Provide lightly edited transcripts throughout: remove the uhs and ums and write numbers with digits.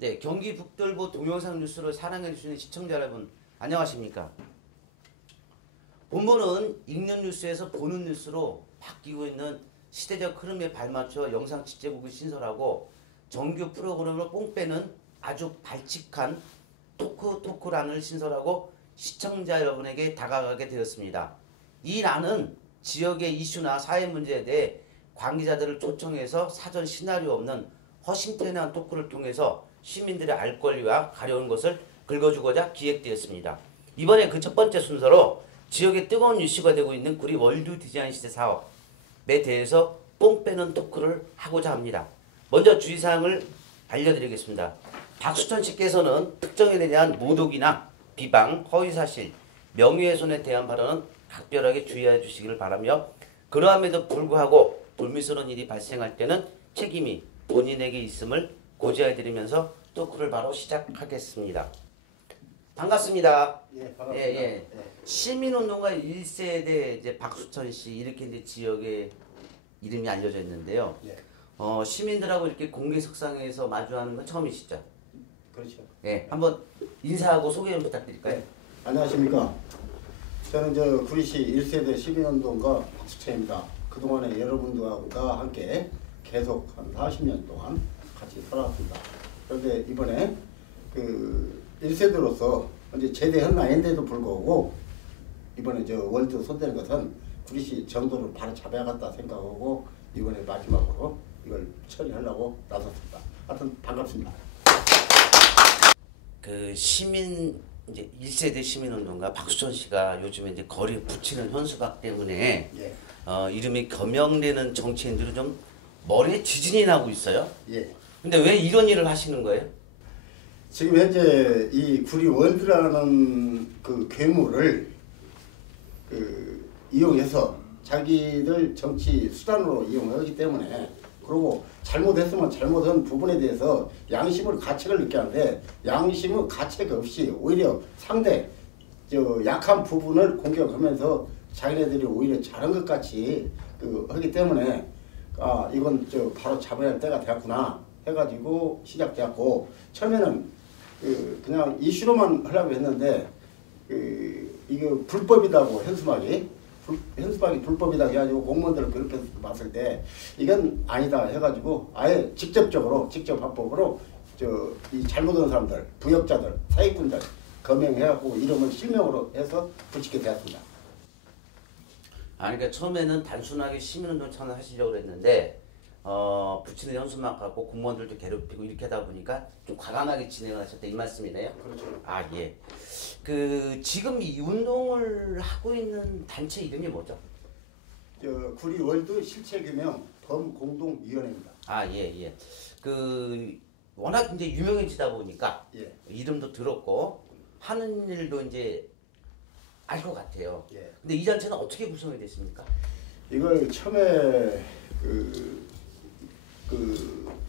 네, 경기 북돌보 동영상 뉴스를 사랑해주시는 시청자 여러분, 안녕하십니까? 본문은 읽는 뉴스에서 보는 뉴스로 바뀌고 있는 시대적 흐름에 발맞춰 영상 취재국을 신설하고 정규 프로그램을 뽕 빼는 아주 발칙한 토크란을 신설하고 시청자 여러분에게 다가가게 되었습니다. 이 란은 지역의 이슈나 사회 문제에 대해 관계자들을 초청해서 사전 시나리오 없는 허심탄회한 토크를 통해서 시민들의 알 권리와 가려운 것을 긁어주고자 기획되었습니다. 이번에 그 첫 번째 순서로 지역의 뜨거운 이슈가 되고 있는 구리 월드 디자인 시대 사업에 대해서 뽕 빼는 토크를 하고자 합니다. 먼저 주의사항을 알려드리겠습니다. 박수천 씨께서는 특정인에 대한 모독이나 비방, 허위사실, 명예훼손에 대한 발언은 각별하게 주의해 주시기를 바라며 그러함에도 불구하고 불미스러운 일이 발생할 때는 책임이 본인에게 있음을 고지해드리면서 토크를 바로 시작하겠습니다. 반갑습니다. 예, 반갑습니다. 예. 시민운동가 1세대 이제 박수천 씨 이렇게 이제 지역의 이름이 알려져 있는데요. 예. 시민들하고 이렇게 공개석상에서 마주하는 건 처음이시죠? 그렇죠. 예, 한번 인사하고 소개 좀 부탁드릴까요? 네. 안녕하십니까. 저는 저 구리시 1세대 시민운동가 박수천입니다. 그동안에 여러분들과 함께 계속 한 40년 동안 같이 살아왔습니다. 그런데 이번에 그 1세대로서 이제 제대한 나이인데도 불구하고 이번에 저 월드 손대는 것은 구리시 정도를 바로 잡아야겠다 생각하고 이번에 마지막으로 이걸 처리하려고 나섰습니다. 하여튼 반갑습니다. 그 시민 이제 1세대 시민운동가 박수천 씨가 요즘에 이제 거리에 붙이는 현수막 때문에 예. 이름이 겸용되는 정치인들은 좀 머리에 지진이 나고 있어요. 예. 근데 왜 이런 일을 하시는 거예요? 지금 현재 이 구리 월드라는 그 괴물을 이용해서 자기들 정치 수단으로 이용하기 때문에 그리고 잘못했으면 잘못한 부분에 대해서 양심을 가책을 느껴야 하는데 양심은 가책 없이 오히려 상대 약한 부분을 공격하면서 자기네들이 오히려 잘한 것 같이 하기 때문에 아 이건 바로 잡아야 할 때가 되었구나 해가지고 시작되었고 처음에는 그냥 이슈로만 하려고 했는데 이게 불법이다고 현수막이 불법이다 해가지고 공무원들을 그렇게 봤을 때 이건 아니다 해가지고 아예 직접 합법으로 이 잘못한 사람들 부역자들 사기꾼들 검명해갖고 이름을 실명으로 해서 붙이게 되었습니다. 그러니까 처음에는 단순하게 시민운동 참여하시려고 했는데 붙이는 현수막 갖고 공무원들도 괴롭히고 이렇게 하다 보니까 좀 과감하게 진행을 하셨다 이 말씀이네요. 그렇죠. 아 예. 지금 이 운동을 하고 있는 단체 이름이 뭐죠? 구리 월드 실체규명 범공동위원회입니다. 아 예. 워낙 이제 유명해지다 보니까 예. 이름도 들었고 하는 일도 이제 알 것 같아요. 예. 근데 이 단체는 어떻게 구성이 됐습니까? 이걸 처음에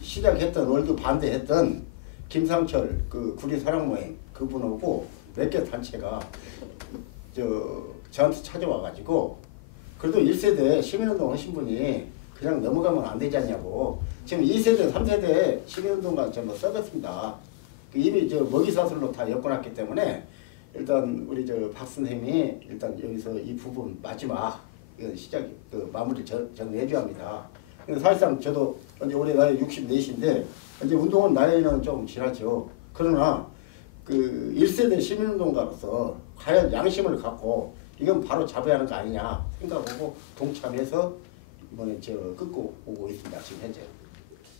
시작했던 월드 반대했던 김상철 구리 사랑모임 그분하고 몇 개 단체가 저한테 찾아와가지고 그래도 1세대 시민운동 하신 분이 그냥 넘어가면 안 되지 않냐고 지금 2세대 3세대 시민운동가 전부 썩었습니다. 이미 먹이사슬로 다 엮어놨기 때문에 일단 우리 박 선생님이 일단 여기서 이 부분 마지막 시작 마무리 정해줘야 합니다. 사실상 저도 이제 올해 나이 64인데 이제 운동은 나이는 좀 지났죠. 그러나 1세대 시민운동가로서 과연 양심을 갖고 이건 바로 잡아야 하는 거 아니냐 생각하고 동참해서 이번에 끌고 오고 있습니다. 지금 현재.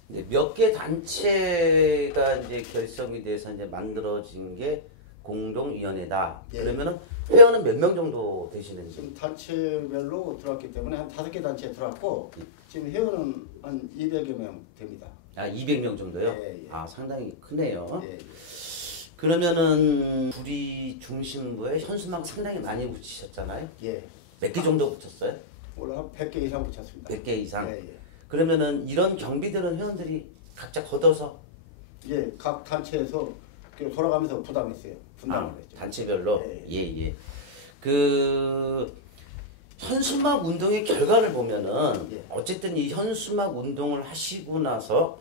네, 몇 개 단체가 이제 결성이 돼서 이제 만들어진 게 공동위원회다. 예. 그러면은 회원은 몇 명 정도 되시는지? 지금 단체별로 들어왔기 때문에 한 5개 단체에 들어왔고 지금 회원은 한 200여 명 됩니다. 아 200명 정도요? 예. 아 상당히 크네요. 예. 그러면은 구리 중심부에 현수막 상당히 많이 붙이셨잖아요. 예. 몇 개 정도 붙였어요? 오늘 한 100개 이상 붙였습니다. 100개 이상? 예. 그러면은 이런 경비들은 회원들이 각자 걷어서? 예, 각 단체에서 돌아가면서 부담했어요. 분담을 했죠. 단체별로? 예. 예. 현수막 운동의 결과를 보면은 예. 어쨌든 이 현수막 운동을 하시고 나서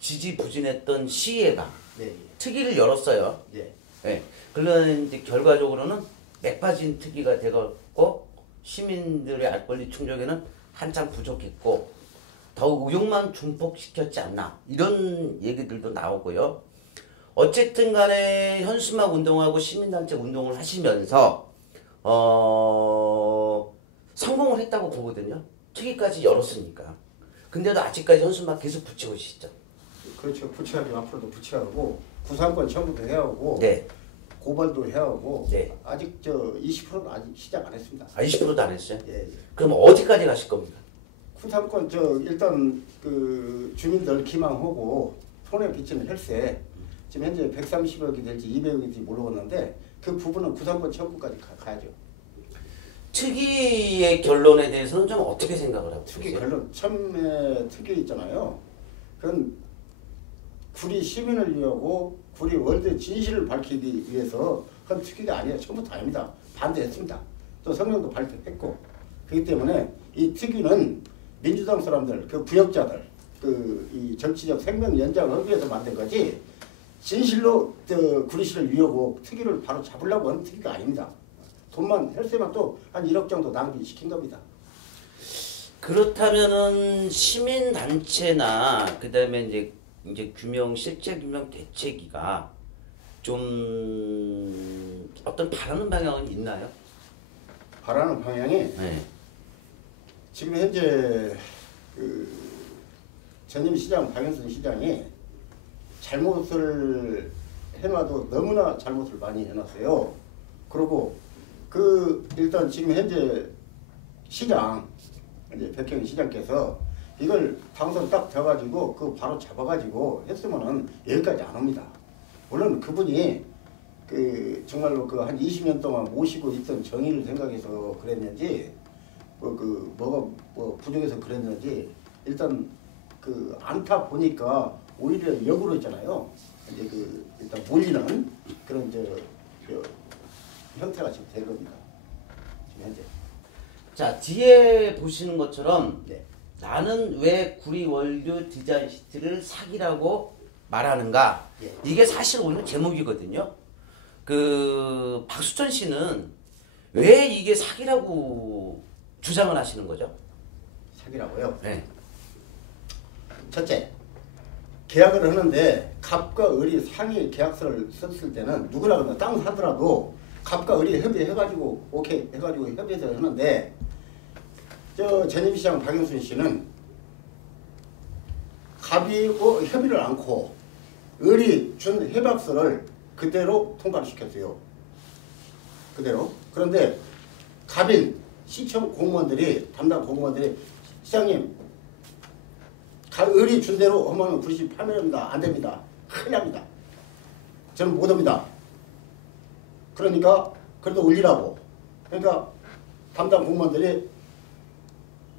지지부진했던 시의회가 네. 특위를 열었어요. 예. 예. 그러나 이제 결과적으로는 맥빠진 특위가 되었고 시민들의 알 권리 충족에는 한참 부족했고 더욱 의욕만 중폭시켰지 않나 이런 얘기들도 나오고요. 어쨌든 간에 현수막 운동하고 시민단체 운동을 하시면서 성공을 했다고 보거든요. 특위까지 열었으니까. 근데도 아직까지 현수막 계속 붙이고 계시죠. 그렇죠. 부채하기 앞으로도 부채하고 구상권 청구도 해야 하고 네. 고발도 해야 하고 네. 아직 저 20%는 아직 시작 안 했습니다. 20%도 안 했어요? 예, 예. 그럼 어디까지 가실 겁니까? 구상권 저 일단 그 주민들 기망하고 손해 빚지는 혈세 지금 현재 130억이 될지 200억이 될지 모르겠는데 그 부분은 구상권 청구까지 가야죠. 특위의 결론에 대해서는 좀 어떻게 생각을 하고 특위 계세요? 결론 처음에 특위 있잖아요. 그건 구리 시민을 위하고 구리 월드 진실을 밝히기 위해서 한 특위가 아니에요. 처음부터 아닙니다. 반대했습니다. 또 성명도 발표했고 그렇기 때문에 이 특위는 민주당 사람들, 그 부역자들, 그 이 정치적 생명 연장을 하기 위해서 만든 거지 진실로 구리시를 위하고 특위를 바로 잡으려고 하는 특위가 아닙니다. 돈만 혈세만 또 한 1억 정도 낭비시킨 겁니다. 그렇다면은 시민단체나 그다음에 이제 실제 규명 대책위가 좀 어떤 바라는 방향은 있나요? 바라는 방향이 네. 지금 현재 그 전임 시장 박영선 시장이 잘못을 해놔도 너무나 잘못을 많이 해놨어요. 그리고 그 일단 지금 현재 시장 이제 백혜영 시장께서 이걸 당선 딱 돼가지고 그 바로 잡아가지고 했으면은 여기까지 안 옵니다. 물론 그분이 그 정말로 그 한 20년 동안 모시고 있던 정의를 생각해서 그랬는지 뭐가 부족해서 그랬는지 일단 그 안타 보니까 오히려 역으로 있잖아요. 이제 그 일단 몰리는 그런 형태가 지금 된 겁니다. 지금 현재. 자 뒤에 보시는 것처럼 네. 나는 왜 구리 월드 디자인 시티를 사기라고 말하는가? 예. 이게 사실 오늘 제목이거든요. 그 박수천 씨는 왜 이게 사기라고 주장을 하시는 거죠? 사기라고요? 네. 첫째, 계약을 하는데 갑과 을이 상위 계약서를 썼을 때는 누구나 그러면 땅 사더라도 갑과 을이 협의해가지고 오케이 해가지고 협의해서 하는데 저 전임시장 박영순 씨는 갑이고 협의를 않고 을이 준 협약서를 그대로 통과를 시켰어요. 그대로. 그런데 갑인 시청 공무원들이 담당 공무원들이 시장님 을이 준 대로 하면 구리시 파면합니다. 안 됩니다. 큰일 납니다. 저는 못 옵니다. 그러니까 그래도 올리라고. 그러니까 담당 공무원들이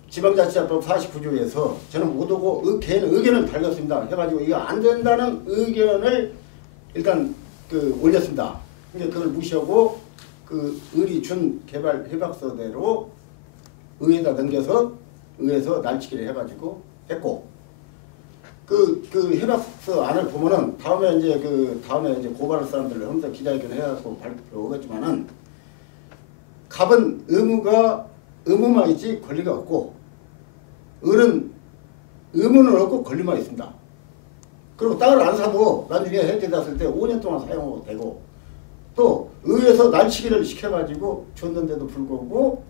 지방자치제법 49조에서 저는 못 오고 걔는 의견을 달렸습니다. 해가지고 이거 안 된다는 의견을 일단 올렸습니다. 그러니까 그걸 무시하고 그 을이 준 개발 협약서대로 의회에다 넘겨서 의회에서 날치기를 해가지고 했고 그 협약서 안을 보면은 다음에 이제 고발할 사람들을 하면서 기자회견을 해갖고 발표하겠지만은 갑은 의무만 있지 권리가 없고 을은 의무는 없고 권리만 있습니다. 그리고 땅을 안 사도 나중에 해제됐을 때 5년 동안 사용하고 되고 또 의회에서 날치기를 시켜가지고 줬는데도 불구하고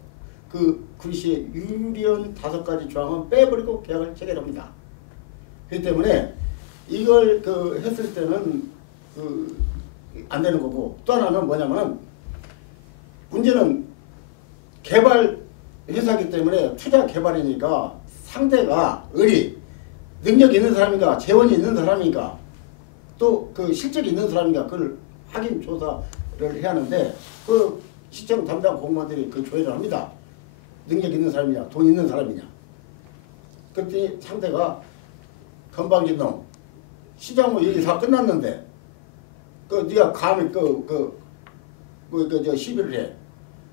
그 구리시의 유리한 5가지 조항은 빼버리고 계약을 체결합니다. 그렇기 때문에 이걸 했을 때는 안 되는 거고 또 하나는 뭐냐면은 문제는 개발 회사이기 때문에 투자 개발이니까 상대가 을이 능력이 있는 사람인가 재원이 있는 사람인가 또 그 실적이 있는 사람인가 그걸 확인 조사를 해야 하는데 그 시청 담당 공무원들이 그 조회를 합니다. 능력 있는 사람이냐 돈 있는 사람이냐 그랬더니 상대가 건방진 놈 시장 뭐 여기 다 끝났는데 네가 감히 시비를 해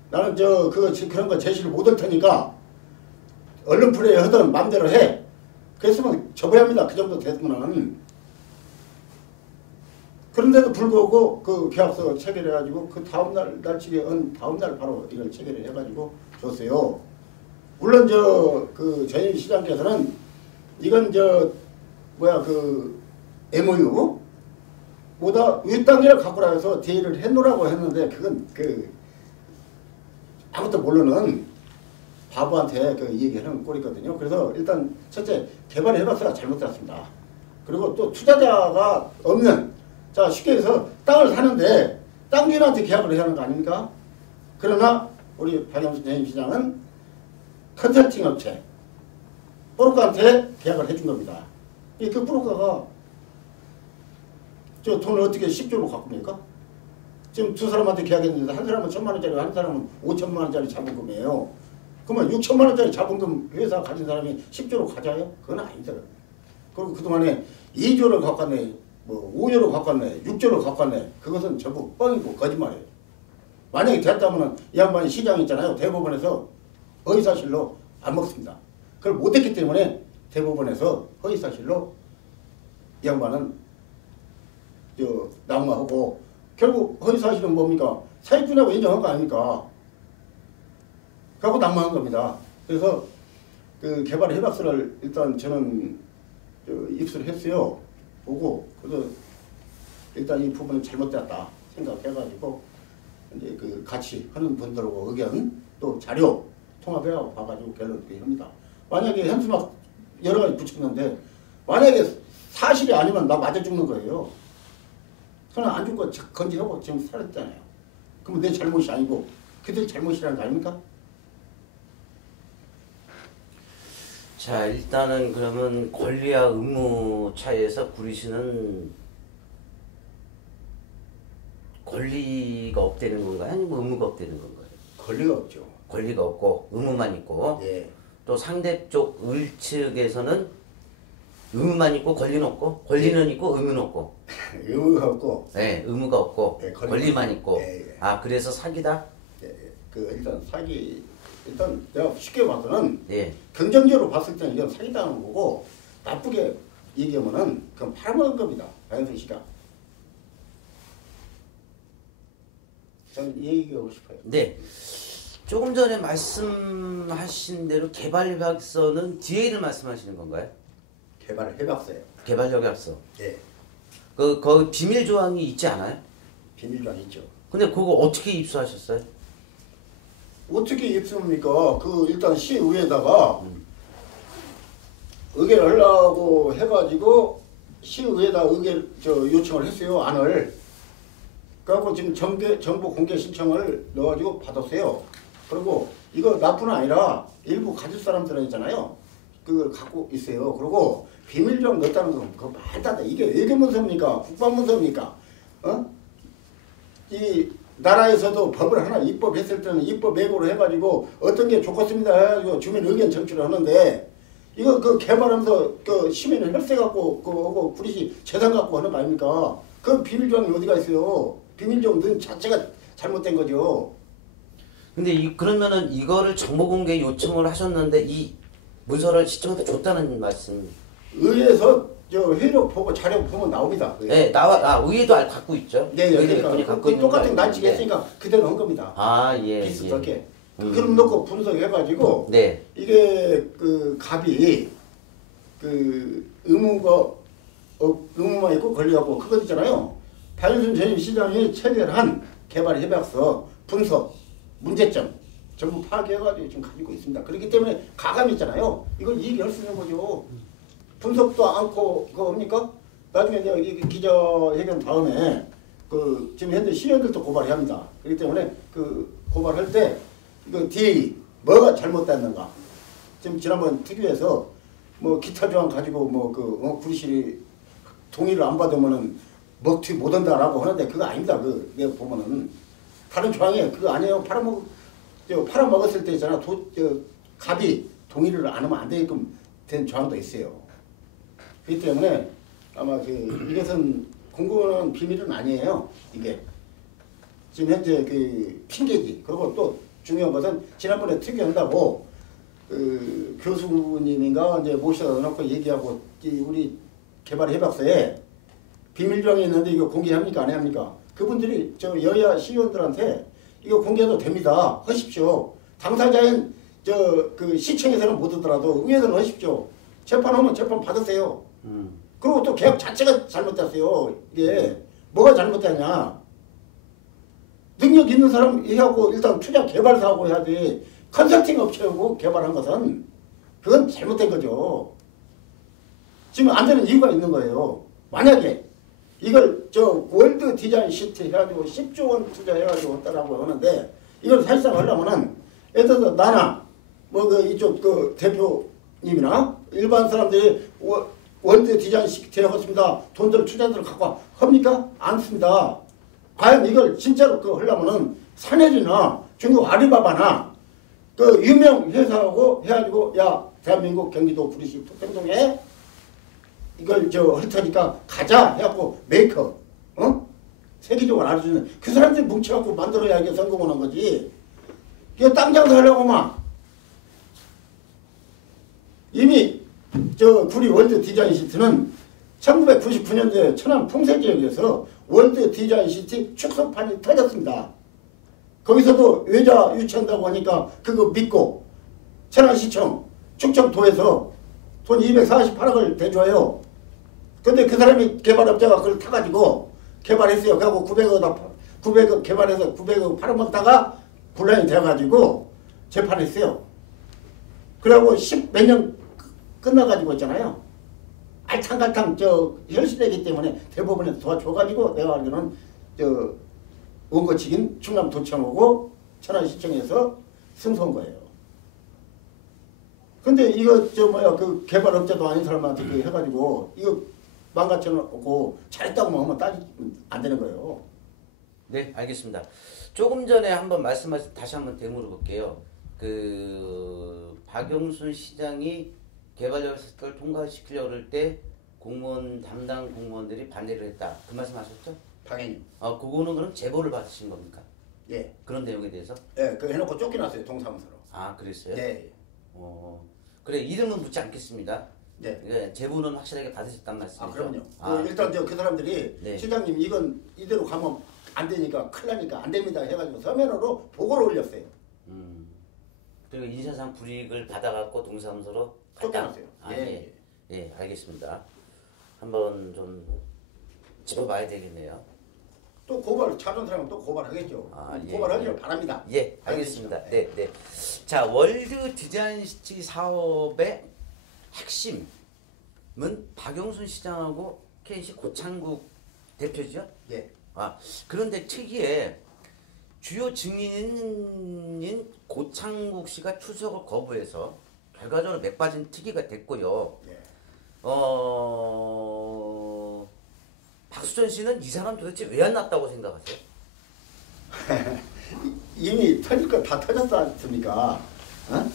나는 그런 거 제시를 못 할 테니까 언론 플레이 하든 맘대로 해 그랬으면 접어야 합니다. 그 정도 됐으면 그런데도 불구하고 그 계약서 체결해가지고 그 다음날 날치기 은 다음날 바로 이걸 체결을 해가지고 줬어요. 물론 그 전임 시장께서는 이건 그 MOU 뭐다 윗단계를 갖고라 해서 대의를 해놓으라고 했는데 그건 아무것도 모르는 바보한테 그 얘기하는 꼴이거든요. 그래서 일단 첫째 개발해봤어야 잘못됐습니다. 그리고 또 투자자가 없는 자 쉽게 해서 땅을 사는데 땅 주인한테 계약을 해야 하는 거 아닙니까? 그러나 우리 박영수 전임시장은 컨설팅 업체 브로커한테 계약을 해준 겁니다. 그 브로커가 저 돈을 어떻게 10조로 갖고 옵니까? 지금 두 사람한테 계약했는데 한 사람은 1,000만 원짜리 한 사람은 5천만 원짜리 자본금이에요. 그러면 6천만 원짜리 자본금 회사 가진 사람이 10조로 가져요? 그건 아니다. 그리고 그동안에 2조를 갖고 왔네, 뭐 5조를 갖고 왔네, 6조를 갖고 왔네. 그것은 전부 뻥이고 거짓말이에요. 만약에 됐다면 이 양반이 시장 있잖아요. 대법원에서 허위사실로 안 먹습니다. 그걸 못했기 때문에 대법원에서 허위사실로 이 양반은 낙마하고 결국 허위사실은 뭡니까? 사기꾼이라고 인정한 거 아닙니까? 그하고 낙마한 겁니다. 그래서 그 개발 협약서를 일단 저는 입수를 했어요. 보고 그래서 일단 이 부분은 잘못됐다 생각해가지고 이제 그 같이 하는 분들하고 의견 또 자료 통합해서 봐가지고 결론을 합니다. 만약에 현수막 여러 가지 붙였는데 만약에 사실이 아니면 나 맞아 죽는 거예요. 그냥 안 죽고 건지하고 지금 살았잖아요. 그러면 내 잘못이 아니고 그들 잘못이라는 거 아닙니까? 자, 일단은 그러면 권리와 의무 차이에서 구리시는 권리가 없다는 건가요? 아니면 의무가 없다는 건가요? 권리가 없죠. 권리가 없고 의무만 있고 예. 또 상대쪽 을 측에서는 의무만 있고 권리는 없고 권리는 있고 의무는 없고 의무가 없고 네, 의무가 없고 예, 권리만 있고 예, 예. 아 그래서 사기다? 예, 일단 사기 일단 내가 쉽게 봐서는 예. 긍정적으로 봤을 때는 이건 사기당하는 거고 나쁘게 얘기하면은 그건 팔아먹은 겁니다. 박영선 씨가. 저는 이 얘기하고 싶어요. 네. 조금 전에 말씀하신 대로 개발협약서는 DA를 말씀하시는 건가요? 개발 협약서예요. 개발협약서. 예. 거기 비밀 조항이 있지 않아요? 비밀조항 있죠. 근데 그거 어떻게 입수하셨어요? 어떻게 입수합니까? 일단 시의회에다가 의결을 하려고 해가지고 시의회에다 요청을 했어요. 안을. 그래갖고 지금 정보 공개 신청을 넣어가지고 받았어요. 그리고 이거 나뿐 아니라 일부 가질 사람들은 있잖아요. 그걸 갖고 있어요. 그리고 비밀조항 넣었다는 건 그거 말도 안 돼. 이게 외교문서입니까? 국방문서입니까? 이 나라에서도 법을 하나 입법했을 때는 입법 예고로 해가지고 어떤 게 좋겠습니다 해가지고 주민 의견 청취를 하는데 이거 개발하면서 시민을 혈세 갖고 하고 구리시 재산 갖고 하는 거 아닙니까? 그 비밀조항이 어디가 있어요? 비밀조항 넣은 자체가 잘못된 거죠. 근데 그러면은 이거를 정보 공개 요청을 하셨는데 이 문서를 시청한테 줬다는 말씀? 의회에서 회력 보고 자료 보면 나옵니다. 네, 의회도 갖고 있죠. 네, 분이 갖고 있는 똑같은 거 난치게 했으니까 그대로 한 겁니다. 아, 예. 비슷하게. 예. 그럼 놓고 분석해가지고 네. 이게 갑이 의무만 있고 권리하고 그거 있잖아요. 박영선 전임 시장이 체결한 개발 협약서 분석 문제점 전부 파악해가지고 지금 가지고 있습니다. 그렇기 때문에 가감 있잖아요. 이걸 얘기할 수 있는 거죠. 분석도 않고 그거 뭡니까? 나중에 이제 기자회견 다음에 지금 현재 시의원들도 고발해야 합니다. 그렇기 때문에 고발할 때 이거 DA 뭐가 잘못됐는가? 지금 지난번 특위에서 뭐 기타 조항 가지고 구리실이 동의를 안 받으면은 먹튀 못한다라고 하는데 그거 아닙니다. 내가 보면은 다른 조항이 그거 아니에요. 팔아먹었을 때 있잖아. 갑이 동의를 안 하면 안 되게끔 된 조항도 있어요. 그렇기 때문에 아마 이것은 공공은 비밀은 아니에요. 이게 지금 현재 핑계지. 그리고 또 중요한 것은 지난번에 특위한다고 교수님인가 이제 모셔다 놓고 얘기하고 우리 개발 협약서에 비밀 조항이 있는데 이거 공개합니까? 안 합니까? 그분들이 저 여야 시의원들한테 이거 공개해도 됩니다. 하십시오. 당사자인 저 그 시청에서는 못 하더라도 의회에서는 하십시오. 재판하면 재판 받으세요. 그리고 또 계약 자체가 잘못됐어요. 이게 뭐가 잘못됐냐? 능력 있는 사람 해하고 일단 투자 개발 사고 해야지. 컨설팅 업체하고 개발한 것은 그건 잘못된 거죠. 지금 안 되는 이유가 있는 거예요. 만약에 이걸 저 월드 디자인 시트 해가지고 10조 원 투자해가지고 했다라고 하는데 이걸 사실상 하려면은 예를 들어서 나나 뭐 그 이쪽 그 대표님이나 일반 사람들이 월드 디자인 시트 해봤습니다. 돈들 투자들을 갖고 합니까? 안 씁니다. 과연 이걸 진짜로 그 하려면은 사내리나 중국 아리바바나 그 유명 회사하고 해가지고 야 대한민국 경기도 구리시 토평동에 이걸 저 할 테니까 가자 해갖고 메이커 세계적으로 알아주는 그 사람들이 뭉쳐갖고 만들어야 이게 성공하는 거지. 이거 땅 장사하려고 막 이미 저 구리 월드 디자인 시티는 1999년도에 천안 풍세 지역에서 월드 디자인 시티 축소판이 터졌습니다. 거기서도 외자 유치한다고 하니까 그거 믿고 천안시청 충청도에서 돈 248억을 대줘요. 근데 그 사람이 개발업자가 그걸 타가지고 개발했어요. 그래갖고 900억 개발해서 900억 팔아먹다가 분란이 돼가지고 재판했어요. 그래갖고 10몇 년 끝나가지고 있잖아요. 알탕갈탕 저 혈실되기 때문에 대법원에서 도와줘가지고 내가 알기로는 저 원고측인 충남도청하고 천안시청에서 승소한 거예요. 근데 이거 저 뭐야 그 개발업자도 아닌 사람한테 그 해가지고 이거 망가져놓고 잘했다고만 하면 따지면 안 되는 거예요. 네, 알겠습니다. 조금 전에 한번 말씀하신 다시 한번 되물어 볼게요. 그 박영순 시장이 개발협약을 통과시키려고 할 때 공무원 담당 공무원들이 반대를 했다. 그 말씀하셨죠? 당연히. 아, 그거는 그럼 제보를 받으신 겁니까? 예. 그런 내용에 대해서? 예, 그 해놓고 쫓겨났어요 동사무소로. 아, 그랬어요? 예. 그래 이름은 묻지 않겠습니다. 네. 예, 제보는 확실하게 받으셨단 말씀이죠? 아 그럼요. 아, 일단 그 사람들이 네. 시장님 이건 이대로 가면 안 되니까 큰일 나니까 안 됩니다 해가지고 서면으로 보고를 올렸어요. 그리고 인사상 불이익을 받아갖고 동사무소로 쫓겨났어요. 아, 예. 예, 알겠습니다. 한번 좀 짚어봐야 되겠네요. 또 고발 찾은 사람은 또 고발하겠죠. 아, 예, 고발하기를 예. 바랍니다. 예, 알겠습니다. 네, 네. 자, 월드 디자인 시티 사업의 핵심은 박영순 시장하고 KC 고창국 대표죠? 예. 아, 그런데 특이에 주요 증인인 고창국 씨가 출석을 거부해서 결과적으로 맥빠진 특이가 됐고요. 예. 박수전 씨는 이 사람 도대체 왜 안 났다고 생각하세요? 이미 터질 거 다 터졌지 않습니까? 어?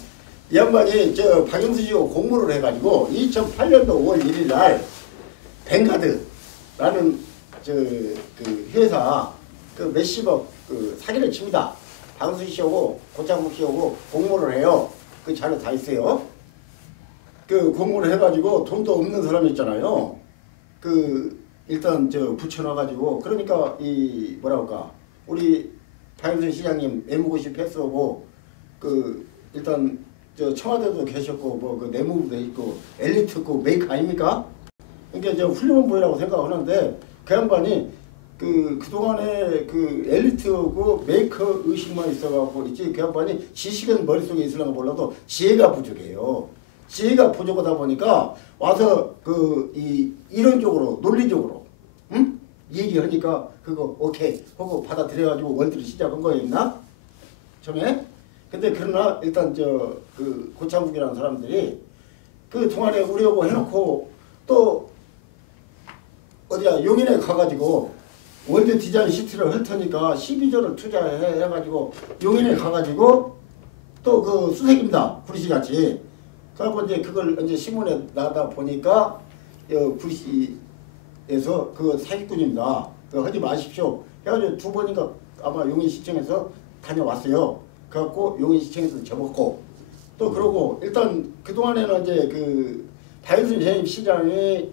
이 양반이 저 박영수 씨하고 공모를 해가지고 2008년도 5월 1일 날 뱅가드라는 그 회사 그 몇십억 그 사기를 칩니다. 박영수 씨하고 고창국 씨하고 공모를 해요. 그 자료 다 있어요. 그 공모를 해가지고 돈도 없는 사람이 있잖아요. 그 일단 저 붙여놔가지고 그러니까 이 뭐랄까 우리 박영순 시장님 외무고시 패스하고 그 일단 저 청와대도 계셨고 뭐 그 내무부도 있고 엘리트고 메이커 아닙니까? 그러니까 저 훌륭한 분이라고 생각하는데 그 양반이 그동안에 그 엘리트고 메이커 의식만 있어갖고 있지 그 양반이 지식은 머릿속에 있으려고 몰라도 지혜가 부족해요. 지혜가 부족하다 보니까 와서 이론적으로 논리적으로 응? 얘기하니까 그거 오케이 하고 받아들여가지고 월드를 시작한 거였나? 처음에? 근데 그러나 일단 그 고창국이라는 사람들이 그 동안에 우리하고 해놓고 또 어디야 용인에 가가지고 월드 디자인 시티를 할 테니까 12조를 투자해가지고 용인에 가가지고 또 그 수색입니다. 구리시 같이. 그래서 이제 그걸 이제 신문에 나다 보니까 구리시에서 그 사기꾼입니다. 그거 하지 마십시오. 해가지고 두 번인가 아마 용인시청에서 다녀왔어요. 그래갖고 용인시청에서 접었고 또 그러고 일단 그 동안에는 이제 그 박영순 시장이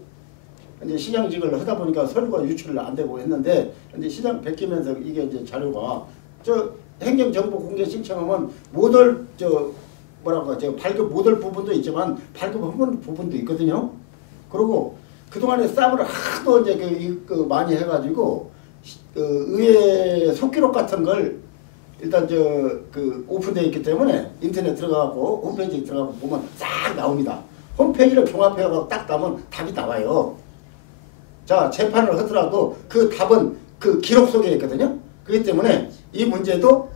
이제 시장직을 하다 보니까 서류가 유출 안 되고 했는데 이제 시장 바뀌면서 이게 이제 자료가 저 행정정보 공개 신청하면 못할 저 뭐라고 저 발급 못할 부분도 있지만 발급한 부분도 있거든요. 그리고 그동안에 싸움을 하도 이제 그 많이 해가지고 그 의회 속기록 같은 걸 일단 그 오픈되어 있기 때문에 인터넷 들어가고 홈페이지에 들어가고 보면 싹 나옵니다. 홈페이지를 종합해서 딱 나면 답이 나와요. 자, 재판을 하더라도 그 답은 그 기록 속에 있거든요. 그렇기 때문에 이 문제도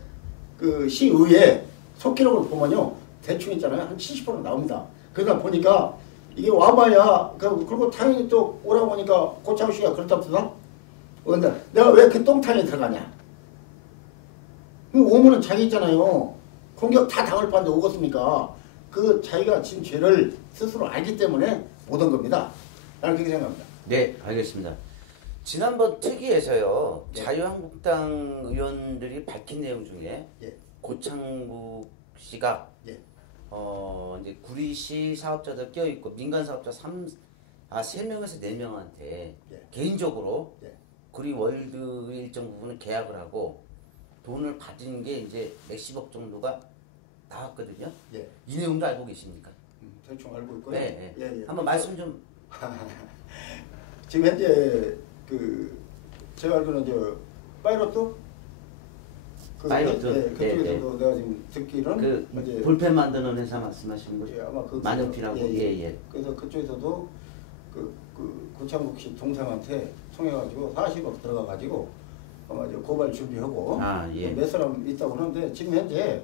그 시의회 속기록을 보면요. 대충 있잖아요. 한 70% 나옵니다. 그러다 보니까 이게 와봐야 그리고 당연히 또 오라고 보니까 고창 씨가 그렇답니다. 근데 내가 왜 그 똥탕에 들어가냐. 오면은 자기 있잖아요. 공격 다 당할 뻔한데 오겠습니까? 그 자기가 진 죄를 스스로 알기 때문에 못 온 겁니다. 나는 그렇게 생각합니다. 네, 알겠습니다. 지난번 특위에서요. 예. 자유한국당 의원들이 밝힌 내용 중에 예. 고창국 씨가 예. 이제 구리시 사업자들 껴있고 민간 사업자 3명에서 4명한테 예. 개인적으로 예. 구리 월드 일정 부분을 계약을 하고 돈을 받은 게 이제 몇십억 정도가 나왔거든요. 예. 이 내용도 알고 계십니까? 대충 알고 있고요. 네, 네. 예, 예. 한번 말씀 좀. 지금 현재 그 제가 알기로는 저 파이로트 파이로트? 예, 네, 그쪽에서도 내가 지금 듣기로는 그 이제 볼펜 만드는 회사 말씀하시는 거죠? 예, 아마 그 만년필하고 예. 그래서 그쪽에서도 그 고창국 씨 동생한테 통해가지고 40억 들어가가지고 아마 이제 고발 준비하고 예. 몇 사람 있다고 하는데 지금 현재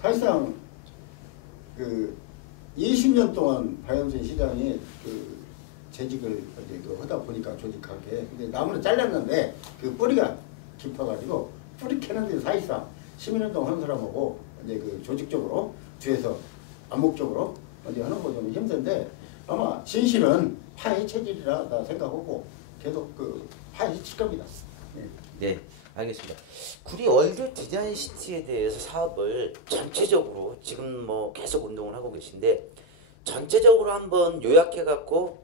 사실상 그 20년 동안 박영선 시장이 그 재직을 이제 그 하다 보니까 조직하게 근데 나무는 잘랐는데 그 뿌리가 깊어가지고 뿌리 캐는데 사실상 10년 동안 한 사람하고 이제 그 조직적으로 뒤에서 암묵적으로 이제 하는 거 좀 힘든데 아마 진실은 파헤 체질이라 나 생각하고 계속 그 파헤칠 겁니다. 네. 네, 알겠습니다. 구리 월드 디자인 시티에 대해서 사업을 전체적으로 지금 뭐 계속 운동을 하고 계신데 전체적으로 한번 요약해 갖고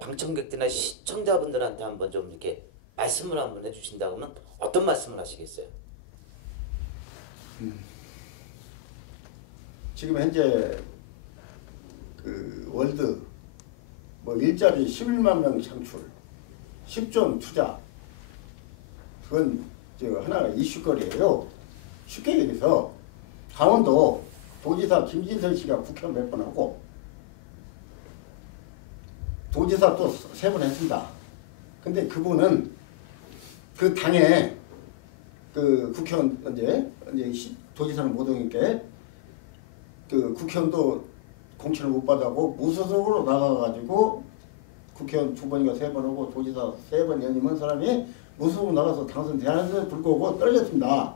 방청객들이나 시청자분들한테 한번 좀 이렇게 말씀을 한번 해주신다 그러면 어떤 말씀을 하시겠어요? 지금 현재 그 월드 뭐 일자리 11만 명 창출, 10조 투자 그건 저 하나 이슈거리예요. 쉽게 얘기해서 강원도 도지사 김진선 씨가 국회의원 몇 번 하고 도지사 또 3번 했습니다. 근데 그분은 그 당에 그 국회의원 이제 도지사는 못 오니까 그 국회의원도 공천을 못 받아고 무소속으로 나가가지고 국회의원 2번인가 3번 하고 도지사 3번 연임한 사람이 무소속으로 나가서 당선되는데 불구하고 떨어졌습니다.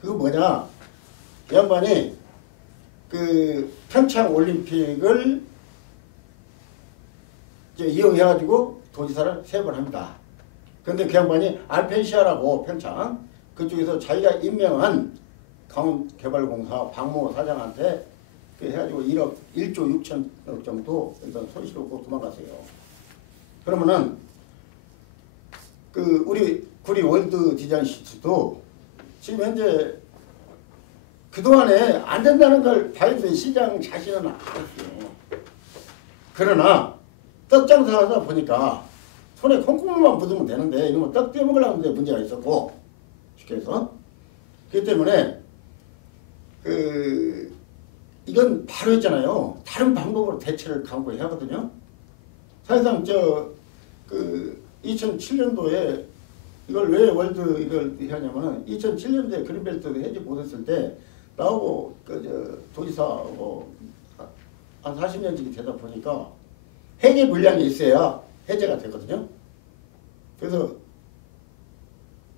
그거 뭐냐? 이 양반이 그 평창 올림픽을 이용해가지고 도지사를 3번 합니다. 그런데 그 양반이 알펜시아라고 평창 그쪽에서 자기가 임명한 강원개발공사 박모 사장한테 해가지고 1조 6천억 정도 일단 손실없고 도망갔어요. 그러면은 그 우리 구리 월드 디자인 시티도 지금 현재 그동안에 안 된다는 걸 박영선 시장 자신은 알았어요. 그러나 떡장사 하다 보니까 손에 콩국물만 묻으면 되는데 이러면 떡 떼먹으려는데 문제가 있었고 쉽게 해서 그렇기 때문에 이건 바로 있잖아요. 다른 방법으로 대처를 강구해야 하거든요. 사실상 2007년도에 이걸 왜 월드 이걸 하냐면은 2007년도에 그린벨트 해지 못했을 때 나하고 도지사하고 한 40년쯤이 되다 보니까 해제 물량이 있어야 해제가 되거든요. 그래서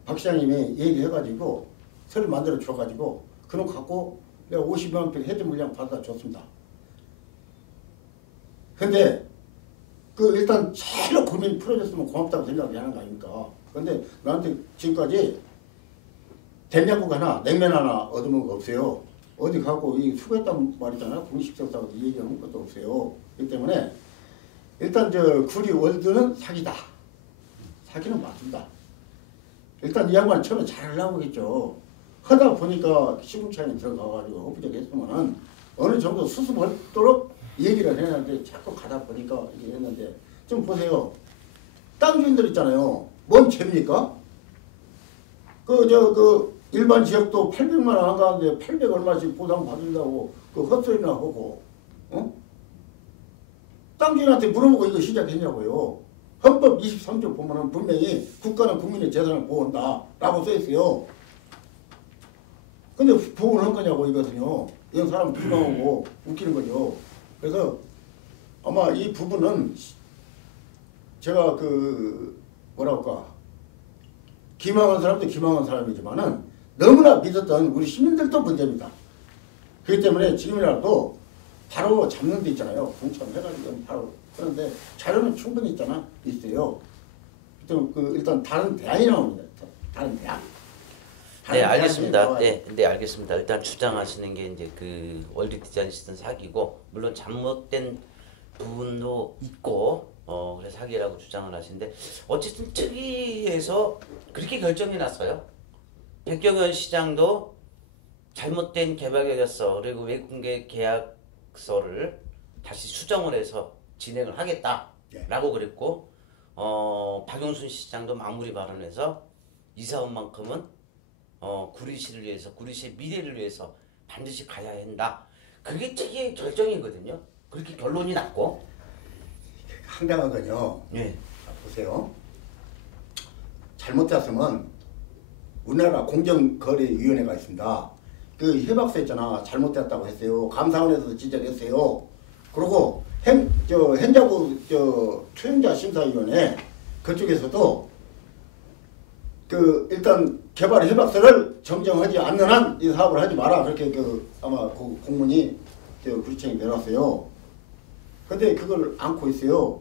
박 시장님이 얘기해가지고 서류 만들어 줘가지고 그놈 갖고 내가 50만 평 해제 물량 받아 줬습니다. 근데 일단 제일 고민 풀어줬으면 고맙다고 생각하는 거 아닙니까? 근데 나한테 지금까지 된장국 하나, 냉면 하나 얻어먹은 거 없어요. 어디 가고 수고했단 말이잖아. 공식적으로 얘기하는 것도 없어요. 그렇기 때문에 일단 저 구리 월드는 사기다. 사기는 맞습니다. 일단 이 양반 처음에 잘 하려고 했죠. 하다 보니까 시궁창에 들어가가지고 허부적했으면은 어느 정도 수습하도록 얘기를 해놨는데 자꾸 가다 보니까 이게 했는데 좀 보세요. 땅 주인들 있잖아요. 뭔 죄입니까? 그 일반 지역도 800만 원 한가운데 800 얼마씩 보상 받는다고 그 헛소리나 하고, 어? 땅 주인한테 물어보고 이거 시작했냐고요. 헌법 23조 보면은 분명히 국가는 국민의 재산을 보호한다 라고 써있어요. 근데 보호를 한 거냐고 이것은요. 이런 사람 비방하고 웃기는 거죠. 그래서 아마 이 부분은 제가 그 뭐라고 할까 기망한 사람도 기망한 사람이지만은 너무나 믿었던 우리 시민들도 문제입니다. 그렇기 때문에 지금이라도 바로 잡는 데 있잖아요. 공천해가지고 바로 그런데 자료는 충분히 있어요. 일단 다른 대안이 나옵니다. 다른 대안. 네, 알겠습니다. 네, 알겠습니다. 일단 주장하시는 게 이제 그 월드 디자인 시스템 사기고, 물론 잘못된 부분도 있고, 그래서 사기라고 주장을 하시는데, 어쨌든 특위에서 그렇게 결정이 났어요. 백경현 시장도 잘못된 개발 계약서 그리고 외국공개 계약서를 다시 수정을 해서 진행을 하겠다라고 그랬고, 박용순 시장도 마무리 발언해서 이사원만큼은 구리시를 위해서, 구리시의 미래를 위해서 반드시 가야 한다. 그게 특이의 결정이거든요. 그렇게 결론이 났고. 황당한 건요. 네. 보세요. 잘못됐으면 우리나라 공정거래위원회가 있습니다. 그 해박서 있잖아. 잘못됐다고 했어요. 감사원에서도 지적했어요. 그리고 행자부 투영자 심사위원회 그쪽에서도 일단 개발 해박서를 정정하지 않는 한 이 사업을 하지 마라. 그렇게 아마 그 공문이 구청에 내놨어요. 근데 그걸 안고 있어요.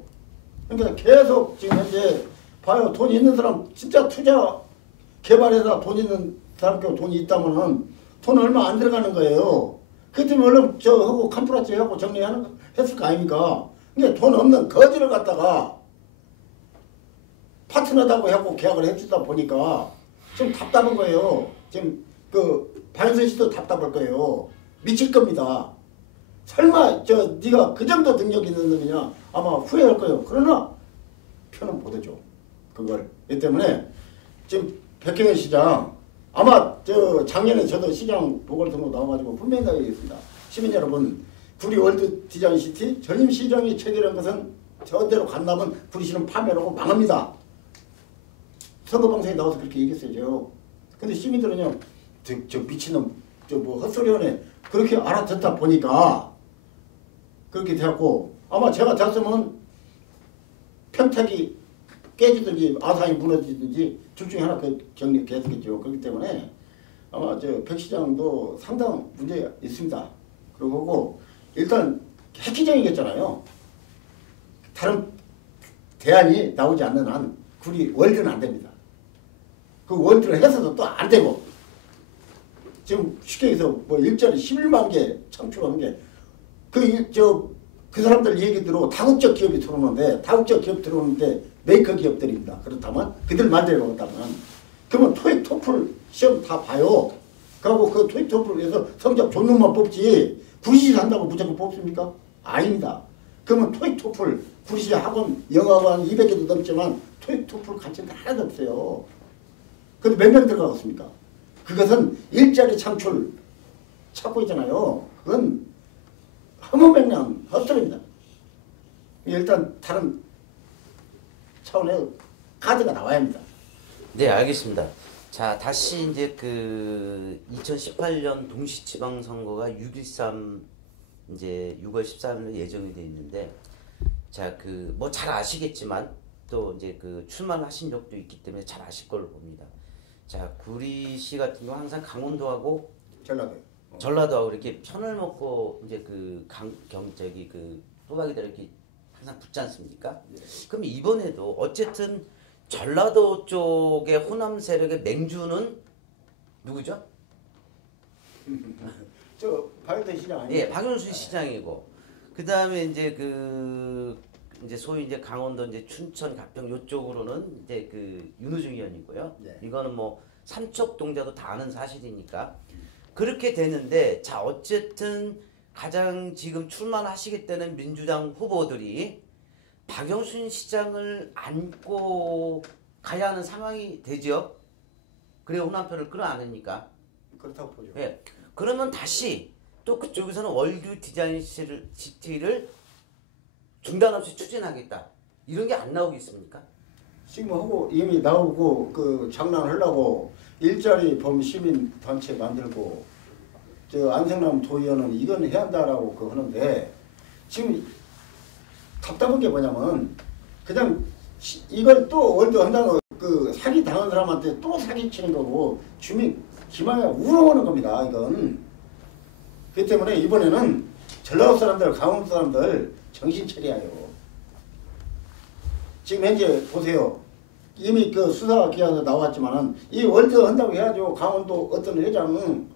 그러니까 계속 지금 현재 봐요. 돈 있는 사람 진짜 투자 개발해서 돈 있는 사람께 돈이 있다면은 돈 얼마 안 들어가는 거예요. 그 때문에 얼른 하고 캄프라치 하고 했을 거 아닙니까? 그러니까 돈 없는 거지를 갖다가 파트너다고 하고 계약을 해주다 보니까 좀 답답한 거예요. 지금 박영선 씨도 답답할 거예요. 미칠 겁니다. 설마 네가 그 정도 능력이 있는 놈이냐 아마 후회할 거예요. 그러나 표는 못 해줘. 그걸. 이 때문에 지금 백경현 시장 아마 작년에 저도 시장 보궐선거 나와가지고 분명히 나가겠습니다. 시민 여러분, 구리 월드 디자인 시티 전임 시장이 체결한 것은 저대로 간다면 구리시는 파멸하고 망합니다. 선거방송에 나와서 그렇게 얘기했어요. 근데 시민들은요, 저 미친놈, 뭐 헛소리하네. 그렇게 알아듣다 보니까 그렇게 되었고, 아마 제가 됐으면 평택이 깨지든지 아산이 무너지든지 둘 중에 하나 정리됐겠죠. 그렇기 때문에 아마 백 시장도 상당 문제가 있습니다. 그리고 일단 획기적이겠잖아요. 다른 대안이 나오지 않는 한 구리 월드는 안 됩니다. 그 월드를 해서도 또 안 되고 지금 쉽게 해서 뭐 일자리 11만 개 창출하는 게 그 사람들 얘기대로 다국적 기업이 들어오는데 다국적 기업 들어오는데 메이커 기업들입니다. 그렇다면 그들 만들어 놓았다면 그러면 토익 토플 시험 다 봐요. 그리고 그 토익 토플에서 성적 좋은 놈만 뽑지 구리시 한다고 무조건 뽑습니까? 아닙니다. 그러면 토익 토플 구리시 학원 영어학원 200개도 넘지만 토익 토플 가치는 하나도 없어요. 근데 몇 명 들어가겠습니까? 그것은 일자리 창출 찾고 있잖아요. 그건 허무맹랑 헛소리입니다. 일단 다른 차원의 카드가 나와야 합니다. 네, 알겠습니다. 자, 다시 이제 2018년 동시지방선거가 6.13 이제 6월 14일로 예정이 돼 있는데, 자, 뭐 잘 아시겠지만 또 이제 출마를 하신 적도 있기 때문에 잘 아실 걸로 봅니다. 자, 구리시 같은 경우 항상 강원도하고 전라도하고 이렇게 편을 먹고 이제 또박이들 이렇게 항상 붙지 않습니까? 네. 그럼 이번에도 어쨌든 전라도 쪽의 호남 세력의 맹주는 누구죠? 박영선 시장 아니에요? 예, 박영순 시장이고, 그 다음에 이제 이제 소위 이제 강원도 이제 춘천 가평 요쪽으로는 이제 그 윤호중 의원이고요. 네. 이거는 뭐 삼척 동자도 다 아는 사실이니까 그렇게 되는데 자 어쨌든 가장 지금 출마하시겠다는 민주당 후보들이 박영순 시장을 안고 가야 하는 상황이 되죠. 그래 호남표를 끌어안으니까. 그렇다고 보죠. 예. 그러면 다시 또 그쪽에서는 월드 디자인 시티를 중단 없이 추진하겠다. 이런 게 안 나오겠습니까? 지금 하고 이미 나오고 그 장난하려고 일자리 범 시민 단체 만들고 저 안성남 도의원은 이건 해야 한다라고 그 하는데 지금 답답한 게 뭐냐면 그냥 이걸 또 월드 한다고 그 사기 당한 사람한테 또 사기 치는 거고 주민 기망에 우롱하는 겁니다. 이건 그렇기 때문에 이번에는 전라도 사람들 강원도 사람들 정신 차려야 해요. 지금 현재 보세요. 이미 그 수사 기관에서 나왔지만은 이 월드 한다고 해야죠. 강원도 어떤 회장은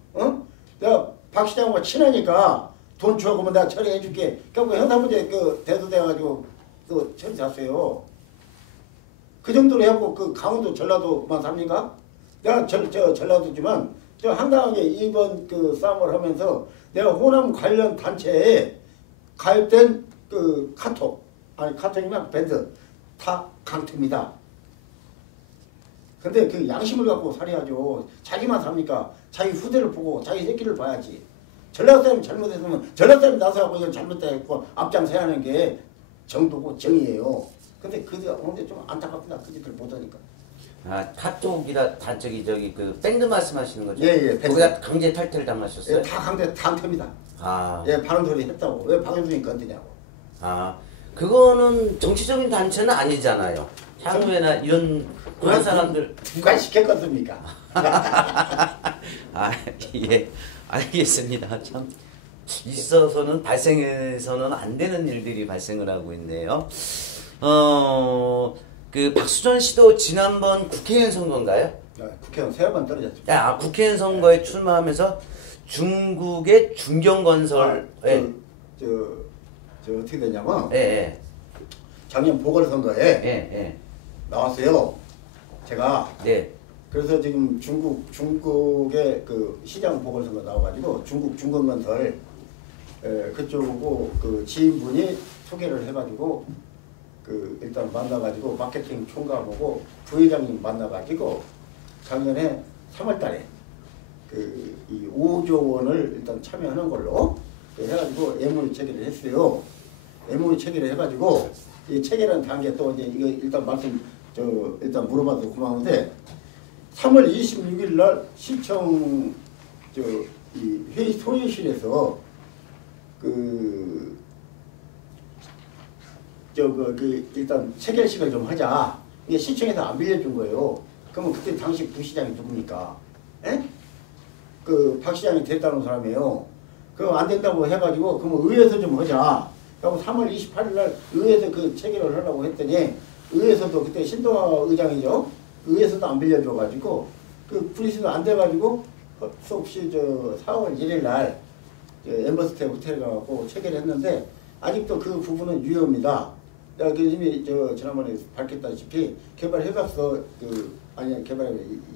내가 박 시장과 친하니까 돈 줘 그러면 내가 처리해 줄게. 결국 현사무소에 그 대두돼가지고 그 처리 잤어요. 그 정도로 해갖고 그 강원도 전라도만 삽니까? 내가 전라도지만 저 황당하게 이번 그 싸움을 하면서 내가 호남 관련 단체에 가입된 그 카톡이면 밴드 다 강투입니다. 근데 그 양심을 갖고 살아야죠. 자기만 삽니까? 자기 후대를 보고 자기 새끼를 봐야지. 전라도 사람이 잘못했으면 전라도 사람이 나서갖고 이건 잘못됐고 앞장서야 하는 게 정도고 정의예요. 근데 그들 오는데 좀 안타깝다. 그들을 못하니까. 아 카톡이라 저기 그 밴드 말씀하시는 거죠? 예. 거기다 강제 탈퇴를 당하셨어요? 예, 다 강퇴입니다. 아. 예, 바른 소리 했다고. 왜 박영순이 건드냐고. 아 그거는 정치적인 단체는 아니잖아요. 향후에나 그런 사람들 누가 시켰겠습니까? 아 예. 알겠습니다. 참 발생해서는 안 되는 일들이 발생을 하고 있네요. 그 박수전 씨도 지난번 국회의원 선거인가요? 국회의원 3번 떨어졌죠. 국회의원 선거에 출마하면서 중국의 중경건설에 저 어떻게 되냐면 예. 작년 보궐선거에 예. 나왔어요. 제가 네. 그래서 지금 중국의 그 시장 보궐선거 나와가지고 중국 중건건설 그쪽하고 그 지인분이 소개를 해가지고 그 일단 만나가지고 마케팅 총괄하고 부회장님 만나가지고 작년에 3월달에 그 이 5조 원을 일단 참여하는 걸로 해가지고 MOU 체결을 했어요. MOU 체결을 해가지고 이 체결한 단계 또 이제 이거 일단 일단 물어봐도 고마운데 3월 26일 날 시청 이 회의 소위실에서 일단 체결식을 좀 하자. 이게 시청에서 안 빌려준 거예요. 그러면 그때 당시 부시장이 누굽니까? 에? 그 박 시장이 됐다는 사람이에요. 그거 안 된다고 해가지고 그러면 의회에서 좀 하자. 그리고 3월 28일 날 의회에서 그 체결을 하려고 했더니 의회에서도 그때 신동아 의장이죠. 의회에서도 안 빌려줘가지고 그 프리스도 안 돼가지고 수없이 4월 1일 날 엠버스테 호텔에 가고 체결했는데 아직도 그 부분은 유효입니다. 내가 이미 지난번에 밝혔다시피 개발해갔어.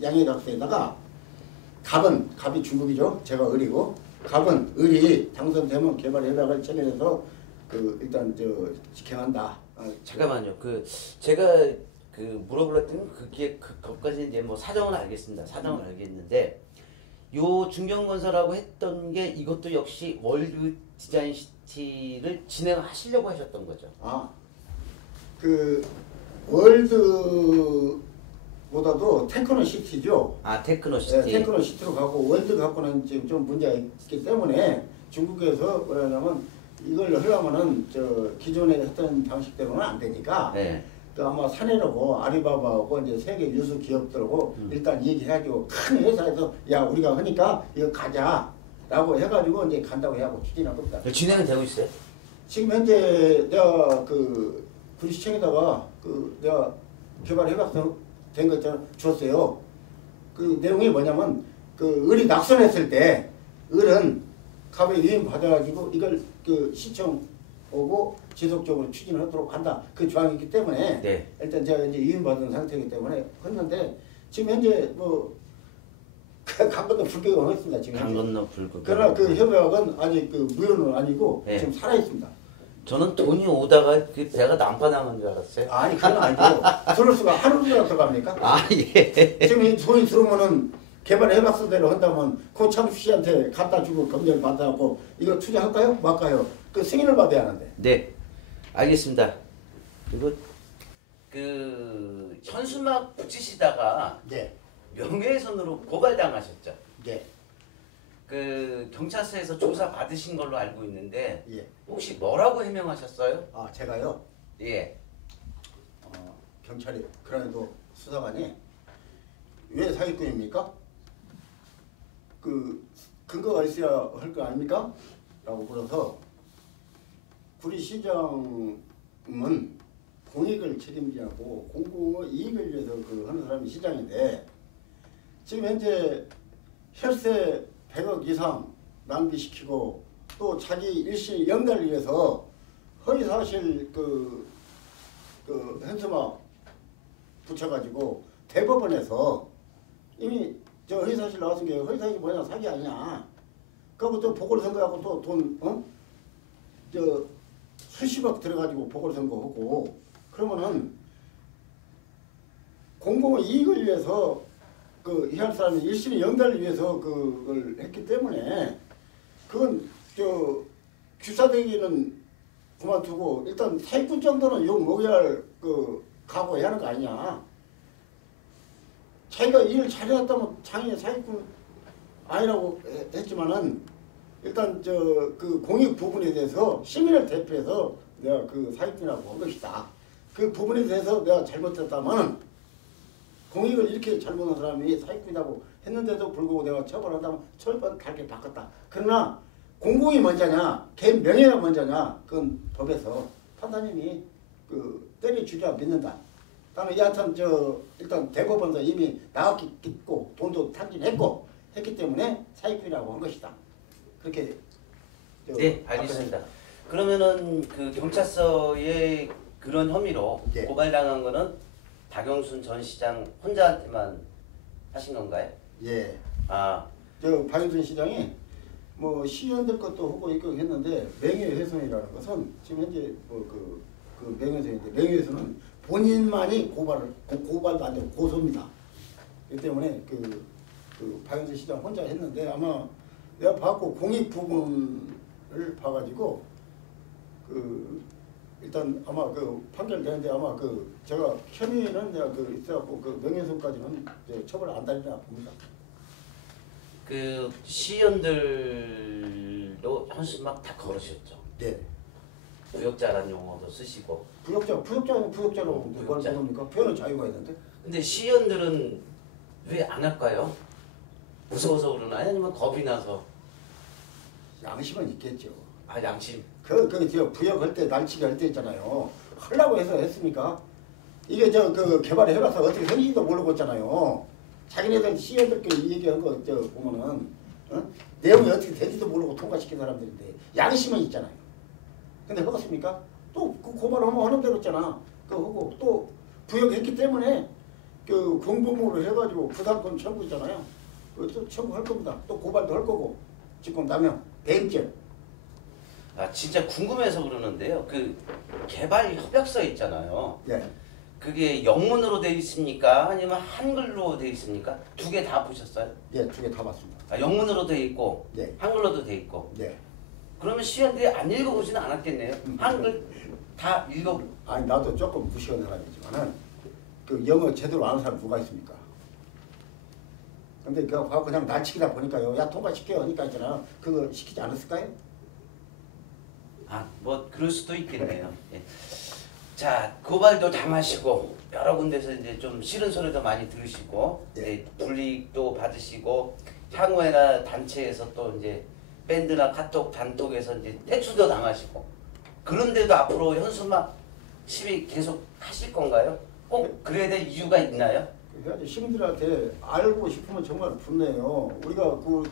양해각서에다가 갑이 중국이죠. 제가 을이고 갑은 을이 당선되면 개발해박을 체결해서 일단 직행한다. 잠깐만요. 제가 물어보려던 그것까지 이제 뭐 사정은 알겠습니다. 사정은 알겠는데 요 중경건설하고 했던 게 이것도 역시 월드 디자인 시티를 진행하시려고 하셨던 거죠. 월드보다도 테크노 시티죠. 테크노 시티. 네, 테크노 시티로 가고 월드 갖고는 지금 좀 문제가 있기 때문에 중국에서 뭐냐면 이걸 하려면은 기존에 했던 방식대로는 안 되니까. 네. 아마 사내라고 아리바바하고 이제 세계 유수 기업들하고 일단 얘기해가지고 큰 회사에서 야 우리가 하니까 이거 가자라고 해가지고 이제 간다고 해하고 추진한 겁니다. 진행은 되고 있어요? 지금 현재 내가 구리시청에다가 내가 개발해가서 된 거 있잖아 줬어요. 그 내용이 뭐냐면 을이 낙선했을 때 을은 갑에 유인 받아가지고 이걸 시청 오고 지속적으로 추진하도록 한다. 그 조항이 있기 때문에 네. 일단 제가 이제 이인받은 상태이기 때문에 했는데 지금 현재 뭐 강 건너 불교가 했습니다. 지금 강 현재. 건너 불교. 그러나 그 협약은 아직 그 무효는 아니고 네. 지금 살아 있습니다. 저는 돈이 오다가 그 배가 난파당한 줄 알았어요. 아니 그건 아니고 들을 수가 하루가 들어갑니까? 아 예. 지금 이 돈이 들어오면은 개발 해박서대로 한다면 고창수 씨한테 갖다 주고 검열 받아갖고 이거 투자할까요? 말까요? 그 승인을 받아야 하는데. 네. 알겠습니다. 그리고 그 현수막 붙이시다가 네. 명예훼손으로 고발당하셨죠. 네. 그 경찰서에서 조사 받으신 걸로 알고 있는데 예. 혹시 뭐라고 해명하셨어요? 아 제가요. 예. 경찰이 그래도 수사관이 왜 사기꾼입니까? 그 근거가 있어야 할 거 아닙니까? 라고 그래서 구리시장은 공익을 책임지고 공공의 이익을 위해서 그 하는 사람이 시장인데 지금 현재 혈세 100억 이상 낭비시키고 또 자기 일시 연달을 위해서 허위사실 그 현수막 붙여가지고 대법원에서 이미 저 허위사실 나왔은 게 허위사실이 뭐냐 사기 아니냐. 그리고 또 보궐선거하고 또 돈 저 수십억 들어가지고 보궐선거하고 그러면은 공공의 이익을 위해서 그 이 할 사람이 일심이 연달을 위해서 그걸 했기 때문에 그건 저 규사되기는 그만두고 일단 사기꾼 정도는 욕 먹여야 할 그 각오해야 하는 거 아니냐. 자기가 일을 잘해왔다면 장애 사기꾼 아니라고 했지만은 일단 저 그 공익 부분에 대해서 시민을 대표해서 내가 그 사기꾼이라고 한 것이다. 그 부분에 대해서 내가 잘못했다면 공익을 이렇게 잘못한 사람이 사기꾼이라고 했는데도 불구하고 내가 처벌한다면 처벌 달게 바꿨다. 그러나 공공이 먼저냐 개인 명예가 먼저냐 그건 법에서 판단님이 그 때려주자 믿는다. 다음에 여하튼 저 일단 대법원에서 이미 나왔고 돈도 탕진했고 했기 때문에 사기꾼이라고 한 것이다. 그렇게 네, 알겠습니다. 그러면은 그 경찰서에 그런 혐의로 예. 고발당한 거는 박영순 전 시장 혼자한테만 하신 건가요? 예. 아, 저 박영순 시장이 뭐 시의원들 것도 하고 있고 했는데 명예훼손이라는 것은 지금 현재 그 명예훼손인데 명예훼손은 본인만이 고발도 안 되고 고소입니다. 그렇기 때문에 그 박영순 시장 혼자 했는데 아마 내가 봐갖고 공익 부분을 봐가지고 그 일단 아마 그 판결되는데 아마 그 제가 혐의는 내가 그 있어갖고 그 명예훼손까지는 이제 처벌 안 달리나 봅니다. 그 시의원들도 현수막 다 걸으셨죠. 네. 부역자라는 용어도 쓰시고. 부역자는 부역자로 부역자. 뭘 겁니까? 표현은 자유가 있는데. 근데 시의원들은 왜 안 할까요? 무서워서 그러나요? 아니면 겁이 나서? 양심은 있겠죠. 아, 양심. 저 부역할 때 날치기 할 때 있잖아요. 하려고 해서 했습니까? 이게 그 개발을 해봐서 어떻게 생긴지도 모르고 있잖아요. 자기네들 시의원들끼리 얘기한 거 보면은 내용이 어떻게 되지도 모르고 통과시킨 사람들인데 양심은 있잖아요. 근데 해봤습니까? 또 그 고발하면 하는 대로 있잖아. 그거 하고 또 부역했기 때문에 그 공범으로 해가지고 부당권 청구 있잖아요. 그것도 청구할 겁니다. 또 고발도 할 거고 직권남용 대행죄. 아, 진짜 궁금해서 그러는데요. 그 개발 협약서 있잖아요. 예. 그게 영문으로 돼 있습니까? 아니면 한글로 돼 있습니까? 두 개 다 보셨어요? 예, 두 개 다 봤습니다. 아, 영문으로 돼 있고 예. 한글로도 돼 있고. 네. 그러면 시연들이 안 읽어보지는 않았겠네요. 한글 다 읽어. 아니 나도 조금 무시한 사람이지만은 그 영어 제대로 아는 사람 누가 있습니까? 근데 그거 그냥 날치기다 보니까요. 야 통과시켜 하니까 있잖아. 그거 시키지 않았을까요? 아, 뭐 그럴 수도 있겠네요. 예. 자, 고발도 당하시고 여러 군데서 이제 좀 싫은 소리도 많이 들으시고 예. 불이익도 받으시고 향후에나 단체에서 또 이제 밴드나 카톡 단톡에서 이제 퇴출도 당하시고 그런데도 앞으로 현수막 시위 계속 하실 건가요? 꼭 그래야 될 이유가 있나요? 해야지 시민들한테 알고 싶으면 정말 분해요. 우리가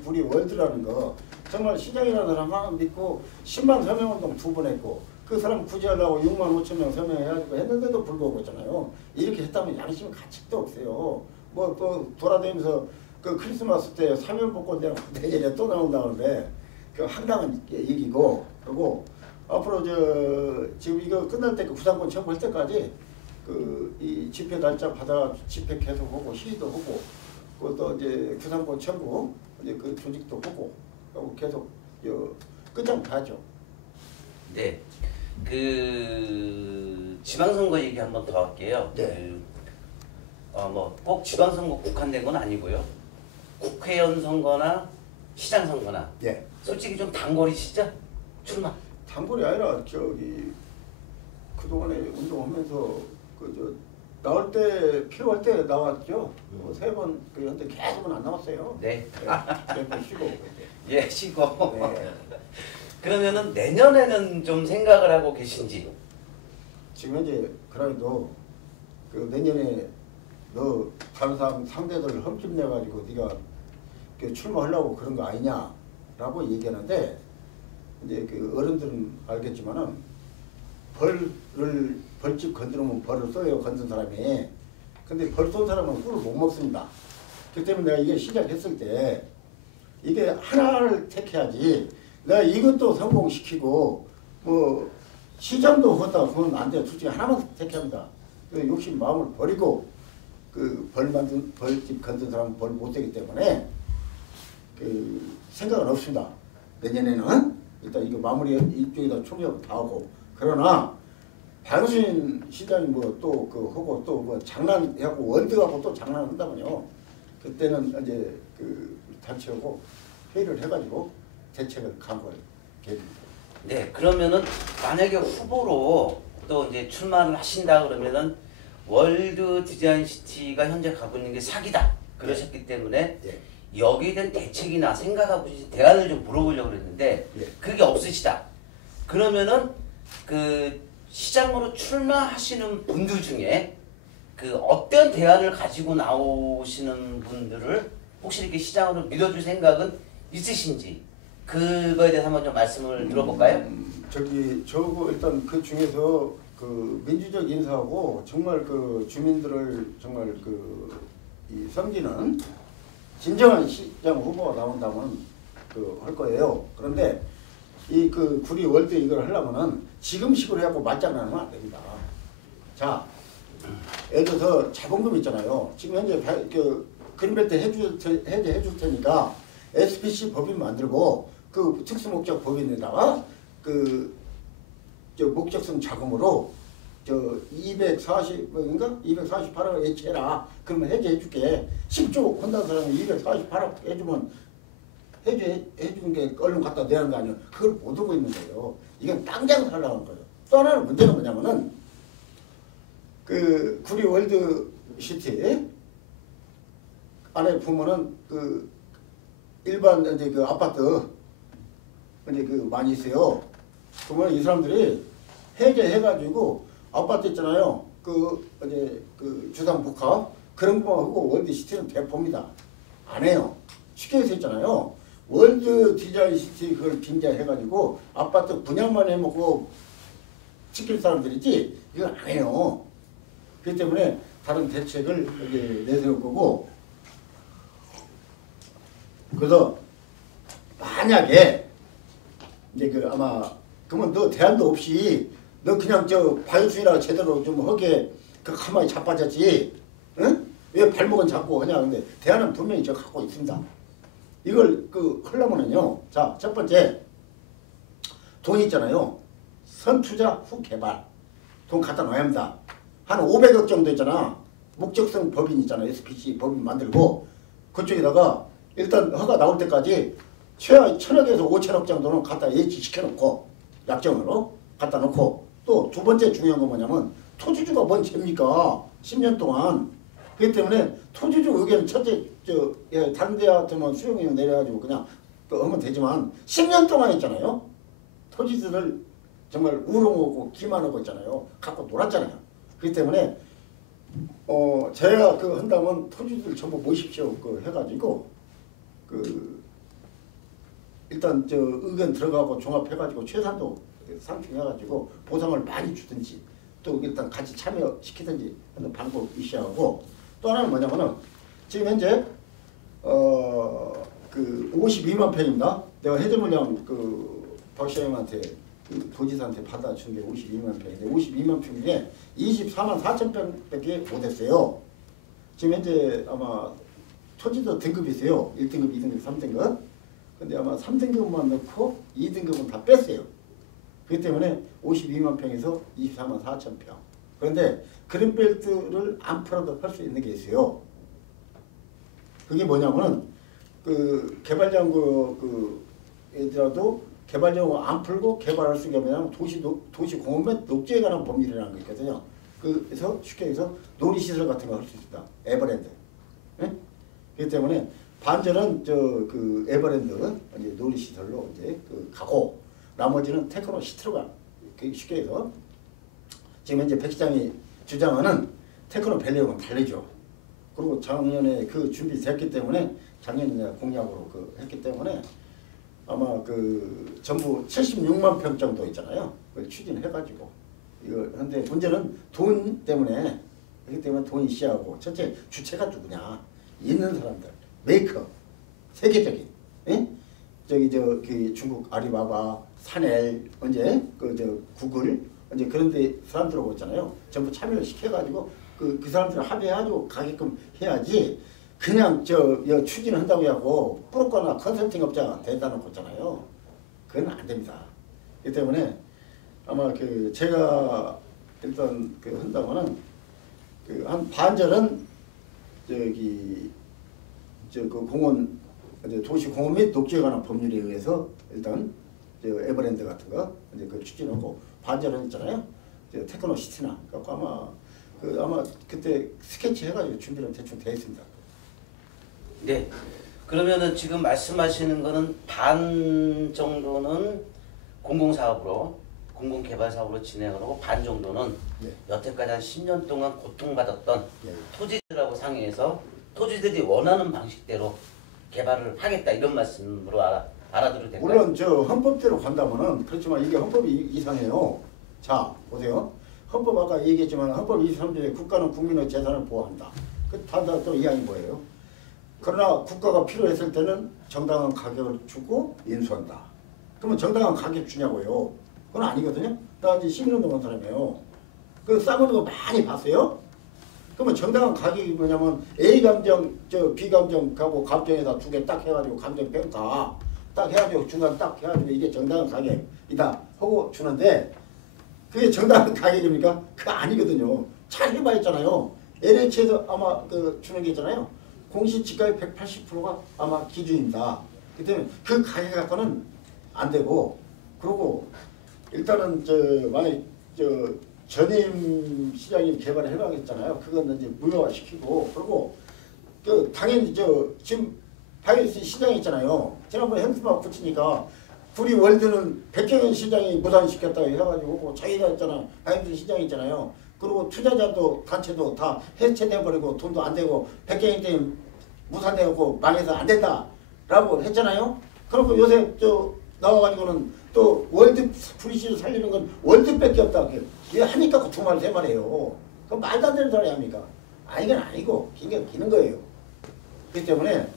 우리 월드라는 거 정말 시장이라는 사람 하나 믿고 10만 서명운동 2번 했고 그 사람 구제하려고 6만 5천 명 서명해가지고 했는데도 불구하고 있잖아요. 이렇게 했다면 양심 가책도 없어요. 뭐 또 돌아다니면서 그 크리스마스 때 사면복권 내가 내년에 또 나온다는데 그 황당한 얘기고, 그리고 앞으로 지금 이거 끝날 때 그 구상권 청구할 때까지 그 이 집회 날짜 받아 집회 계속하고 시위도 하고 그것도 이제 구상권 청구 이제 그 조직도 하고 계속 끝장 봐야죠. 네. 그 지방선거 얘기 한번 더 할게요. 네. 뭐 꼭 지방선거 국한된 건 아니고요. 국회의원 선거나 시장 선거나 예. 솔직히 좀 단거리시죠? 출마. 단골이 아니라 그동안에 운동하면서 나올 때 필요할 때 나왔죠. 3번 그 현재 계속은 안 나왔어요. 네. 몇번 쉬고. 예, 쉬고. 네. 그러면은 내년에는 좀 생각을 하고 계신지. 지금 현재 그래도 그 내년에 너 다른 사람 상대들 흠집 내가지고 네가 그 출마하려고 그런 거 아니냐라고 얘기하는데, 이제 그 어른들은 알겠지만은 벌집 건드리면 벌을 써요, 건든 사람이. 근데 벌 쏜 사람은 꿀을 못 먹습니다. 그렇기 때문에 내가 이게 시작했을 때 이게 하나를 택해야지. 내가 이것도 성공시키고 뭐 시장도 그렇다 그건 안 돼. 솔직히 하나만 택합니다. 욕심 마음을 버리고 그 벌집 건든 사람은 벌 못 되기 때문에 그 생각은 없습니다. 내년에는 일단 이거 마무리 이쪽에다 총력 다 하고, 그러나 방신 시장이 뭐 또 그 하고 또 뭐 장난하고 원드하고 또 장난한다면요. 그때는 이제 그 단체하고 회의를 해가지고 대책을 강구할 계획입니다. 네, 그러면은 만약에 후보로 또 이제 출마를 하신다 그러면은 월드 디자인 시티가 현재 가고 있는 게 사기다 그러셨기 때문에 예. 여기에 대한 대책이나 생각하고 계신 대안을 좀 물어보려고 그랬는데 예. 그게 없으시다. 그러면은 그 시장으로 출마하시는 분들 중에 그 어떤 대안을 가지고 나오시는 분들을 혹시 이렇게 시장으로 밀어줄 생각은 있으신지 그거에 대해서 한번 좀 말씀을 들어볼까요? 저거 일단 그 중에서 그 민주적 인사하고 정말 그 주민들을 정말 이 섬기는 진정한 시장 후보가 나온다면 그 할 거예요. 그런데 이 그 구리 월드 이걸 하려면은 지금식으로 해갖고 맞장난하면 안 됩니다. 자, 예를 들어서 자본금 있잖아요. 지금 현재 그린벨트 해제해줄 테니까 SPC 법인 만들고 그 특수목적 법인에다가 목적성 자금으로 240억인가 248억 예치해라. 그러면 해제해줄게. 10조 한다는 사람이 248억 해주면 해주는 게 얼른 갖다 내는 거 아니에요. 그걸 못 하고 있는 거예요. 이건 땅장 살라고 하는 거예요. 또 하나는 문제는 뭐냐면은 그 구리 월드 시티 안에 보면은 그 일반 이제 그 아파트 이제 그 많이 있어요. 그러면 이 사람들이 해제해가지고 아파트 있잖아요. 그 이제 그 주상복합 그런 거 하고 월드 시티는 대포입니다. 안 해요. 쉽게 해서 있잖아요. 월드 디자인 시티 그걸 빙자해가지고 아파트 분양만 해먹고 지킬 사람들이지 이건 안 해요. 그렇기 때문에 다른 대책을 이제 내세울 거고, 그래서 만약에 이제 그 아마 그러면 너 대안도 없이 너 그냥 바이오수이라 제대로 좀 하게 그 가만히 자빠졌지, 응? 왜 발목은 잡고 하냐. 근데 대안은 분명히 저 갖고 있습니다. 이걸 하려면은요. 자, 첫 번째 돈 있잖아요. 선투자 후 개발 돈 갖다 놔야 합니다. 한 500억 정도 있잖아. 목적성 법인 있잖아. SPC 법인 만들고 그쪽에다가 일단 허가 나올 때까지 최하 1,000억에서 5,000억 정도는 갖다 예치시켜 놓고 약정으로 갖다 놓고, 또 두 번째 중요한 건 뭐냐면 토지주가 뭔 죄입니까? 10년 동안. 그렇기 때문에 토지주 의견 첫째 다른 데 같으면 수용령 내려가지고 그냥 하면 되지만 10년 동안 했잖아요. 토지들을 정말 우롱하고 기만하고 있잖아요. 갖고 놀았잖아요. 그렇기 때문에 제가 한다면 토지들 전부 모십시오 해가지고 일단 의견 들어가고 종합해가지고 최선도 그 상충해가지고 보상을 많이 주든지 또 일단 같이 참여시키든지 하는 방법이 있어하고 또 하나는 뭐냐면은 지금 현재 그 52만 평입니다. 내가 해저물량 그 박시장님한테 그 도지사한테 받아준 게 52만 평인데 52만 평 중에 24만 4천 평밖에 못했어요. 지금 현재 아마 토지도 등급이 있어요. 1등급, 2등급, 3등급. 근데 아마 3등급만 넣고 2등급은 다 뺐어요. 그렇기 때문에 52만 평에서 24만 4천 평. 그런데 그린벨트를 안 풀어도 할 수 있는 게 있어요. 그게 뭐냐면은 그 개발장 그 애들라도 개발장을 안 풀고 개발할 수 있는 게 뭐냐면 도시공원 및 녹지에 관한 법률이라는 게 있거든요. 그래서 쉽게 해서 놀이시설 같은 거 할 수 있다. 에버랜드. 네? 그렇기 때문에 반절은 그 에버랜드 이제 놀이시설로 이제 그 가고 나머지는 테크노 시티로가 쉽게 해서 지금 현재 백 시장이 주장하는 테크노 밸리하고는 다르죠. 그리고 작년에 그 준비됐기 때문에 작년에 내가 공약으로 그 했기 때문에 아마 그 전부 76만 평 정도 있잖아요. 그걸 추진해가지고 이거 근데 문제는 돈 때문에 그렇기 때문에 돈이 시하고 첫째 주체가 누구냐 있는 사람들 메이커 세계적인 예? 그 중국 아리바바 사넬 언제 그 구글 이제 그런데 사람들 오고 있잖아요. 전부 참여를 시켜가지고 그 사람들 합의해가지고 가게끔 해야지 그냥 추진한다고 하고 브로커나 컨설팅 업자가 대단한 거잖아요. 그건 안 됩니다. 그렇기 때문에 아마 그 제가 일단 그 한다고는 그 한 반절은 그 공원 도시 공원 및 녹지에 관한 법률에 의해서 일단 에버랜드 같은 거 이제 그 추진하고 반절은 있잖아요. 테크노 시티나 그러니까 아마 그때 스케치 해가지고 준비는 대충 되어 있습니다. 네. 그러면은 지금 말씀하시는 거는 반 정도는 공공사업으로 공공개발사업으로 진행을 하고 반 정도는 네. 여태까지 한 10년 동안 고통받았던 네. 토지들하고 상의해서 토지들이 원하는 방식대로 개발을 하겠다 이런 말씀으로 알아들어도 될까요? 물론 헌법대로 간다면은 그렇지만 이게 헌법이 이상해요. 자 보세요. 헌법 아까 얘기했지만 헌법 23조에 국가는 국민의 재산을 보호한다. 그 다음에 또 이양이 뭐예요? 그러나 국가가 필요했을 때는 정당한 가격을 주고 인수한다. 그러면 정당한 가격 주냐고요? 그건 아니거든요. 나 이제 시민운동한 사람이에요. 그 싸우는 거 많이 봤어요? 그러면 정당한 가격이 뭐냐면 A 감정, B 감정 하고 감정에다 두 개 딱 해가지고 감정 평가 딱 해가지고 중간 딱 해가지고 이게 정당한 가격이다 하고 주는데 그게 정당한 가격입니까? 그거 아니거든요. 잘 해봐 있잖아요. LH에서 아마 그 주는 게 있잖아요. 공시지가의 180%가 아마 기준입니다. 그렇기 때문에 그 가격 갖고는 안 되고 그리고 일단은 만약 전임 시장님 개발을 해가겠잖아요. 그건 이제 무효화시키고 그리고 당연히 지금 바이오스 시장이 있잖아요. 지난번에 핸드마크 붙이니까 구리 월드는 백경현 시장이 무산시켰다고 해가지고 자기가 있잖아. 바이오스 시장이 있잖아요. 그리고 투자자도 단체도 다 해체돼버리고 돈도 안 되고 백경현 때문에 무산돼갖고 망해서 안 된다라고 했잖아요. 그리고 요새 나와가지고는 또 월드 프리시를 살리는 건 월드밖에 없다. 이게 하니까 그 두 말 세 말이에요. 그 말도 안 되는 소리 합니까? 이건 아니고 긴게 기는 거예요. 그렇기 때문에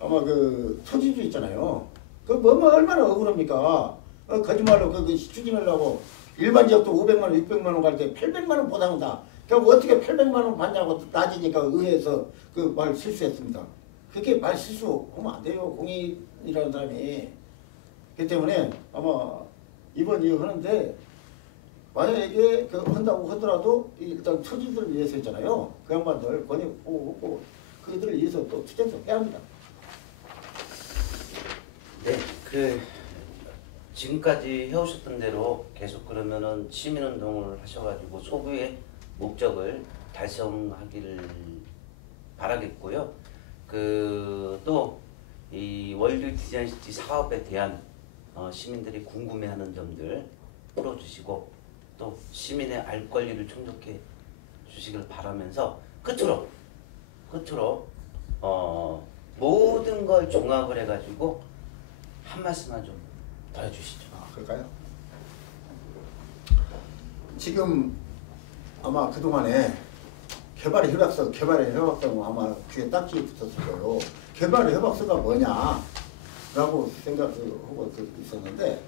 아마 그 토지주 있잖아요. 그 얼마나 억울합니까? 거짓말로 그 추진하려고 일반 지역도 500만 원, 600만 원 갈 때 800만 원 보상한다. 그럼 어떻게 800만 원 받냐고 따지니까 의회에서 그 말 실수했습니다. 그렇게 말 실수하면 안 돼요. 공익이라는 사람이. 그렇기 때문에 아마 이번 이거 하는데 만약에 한다고 하더라도 일단 토지들을 위해서 했잖아요. 그 양반들 권익 보고 그들을 위해서 또 투쟁도 해야 합니다. 네, 지금까지 해오셨던 대로 계속 그러면은 시민운동을 하셔가지고 소부의 목적을 달성하기를 바라겠고요. 또 이 월드 디자인시티 사업에 대한 시민들이 궁금해하는 점들 풀어주시고 또 시민의 알 권리를 충족해 주시길 바라면서 끝으로 모든 걸 종합을 해가지고 한 말씀만 좀 더 해주시죠. 그럴까요? 지금 아마 그동안에 개발의 협약서 아마 귀에 딱지 붙었을 거예요. 개발의 협약서가 뭐냐라고 생각하고 있었는데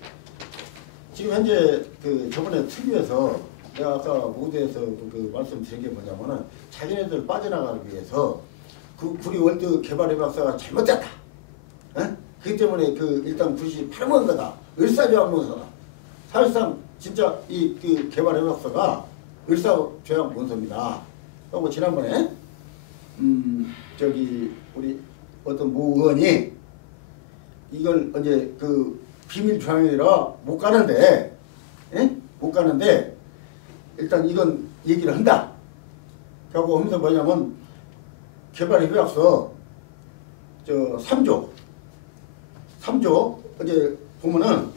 지금 현재 그 저번에 특위에서 내가 아까 모두에서 그 말씀드린 게 뭐냐면은 자기네들 빠져나가기 위해서 그 구리 월드 개발 협약서가 잘못됐다. 그렇기 때문에 그 일단 굿이 팔아먹은 거다. 을사조약문서다. 사실상 진짜 이 그 개발 협약서가 을사조약문서입니다. 하고 지난번에 저기 우리 어떤 모 의원이 이걸 이제 그 비밀 조항이라 못 가는데 못 가는데 일단 이건 얘기를 한다. 하고 하면서 뭐냐면 개발 협약서 저 3조 어제 보면은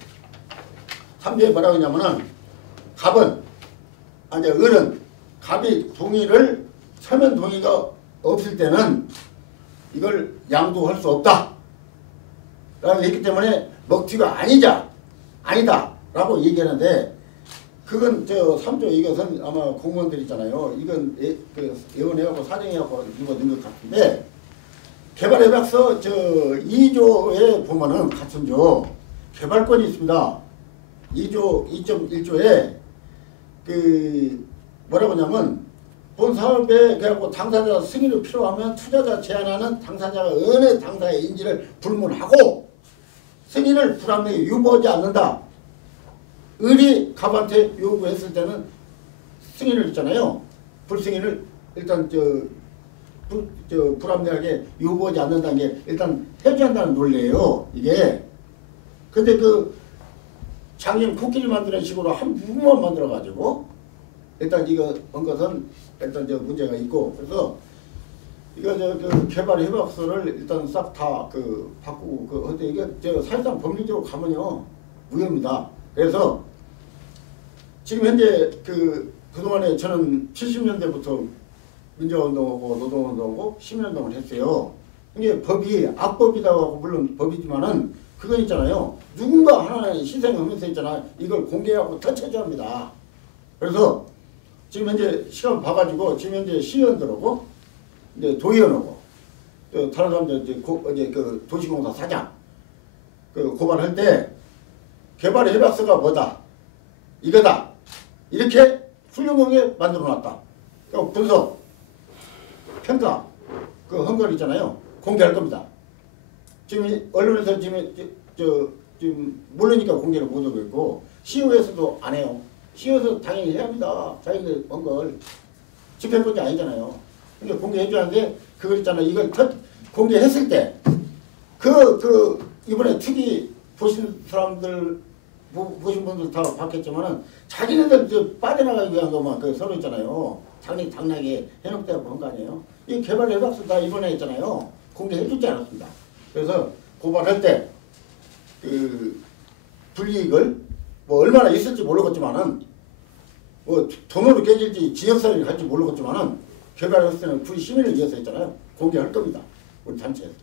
3조에 뭐라고 하냐면은 갑은 이제 을은 갑이 동의를 서면 동의가 없을 때는 이걸 양도할 수 없다 라고 했기 때문에 먹튀가 아니다 라고 얘기하는데 그건 저 3조 이것은 아마 공무원들 있잖아요. 이건 예원해갖고 사정해갖고 입어준 것 같은데 개발협약서 저 2조에 보면은 같은 조 개발권이 있습니다. 2조 2.1조에 그 뭐라고 하냐면 본 사업에 그래갖고 당사자 승인이 필요하면 투자자 제안하는 당사자가 어느 당사의 인지를 불문하고 승인을 불합리하게 유보하지 않는다. 을이 갑한테 요구했을 때는 승인을 했잖아요. 불승인을 일단 불합리하게 요구하지 않는다는 게 일단 해지한다는 논리예요. 이게. 근데 그 장님 코끼리 만드는 식으로 한 부분만 만들어가지고 일단 이거 한 것은 일단 저 문제가 있고 그래서 이거 그 개발 협약서를 일단 싹 다 그 바꾸고 근데 이게 저 사실상 법률적으로 가면요 무효입니다. 그래서 지금 현재 그동안에 저는 70년대부터 민주화운동하고 노동운동하고 시민운동을 했어요. 이게 법이 악법이라고 하고 물론 법이지만은 그건 있잖아요. 누군가 하나의 희생하면서 있잖아. 이걸 공개하고 터쳐줘야 합니다. 그래서 지금 현재 시간 봐가지고 지금 현재 시의원들하고 이제 도의원하고 또 다른 사람들 이제 그 도시공사 사장 그 고발할 때 개발 협약서가 뭐다 이거다 이렇게 훌륭하게 만들어놨다. 그러니까 분석 평가 그 헌걸 있잖아요. 공개할 겁니다. 지금 언론에서 지금 모르니까 공개를 못하고 있고 시의회에서도 안 해요. 시의회에서 당연히 해야 합니다. 자기들 헌걸 집행권이 아니잖아요. 그러니까 공개해줘야 하는데 그거 있잖아요. 이걸 공개했을 때 이번에 특위 보신 사람들 보신 분들 다 봤겠지만은 자기네들 빠져나가기 위한 것만 그 서로 있잖아요. 당나게 해놓겠다고 한 거 아니에요. 이 개발 협약서 다 이번에 했잖아요. 공개해주지 않았습니다. 그래서 고발할 때 그 불이익을 뭐 얼마나 있을지 모르겠지만은 뭐 돈으로 깨질지 지역사회를 갈지 모르겠지만은 개발협약서는 구리 시민을 위해서 했잖아요. 공개할 겁니다. 우리 단체에서.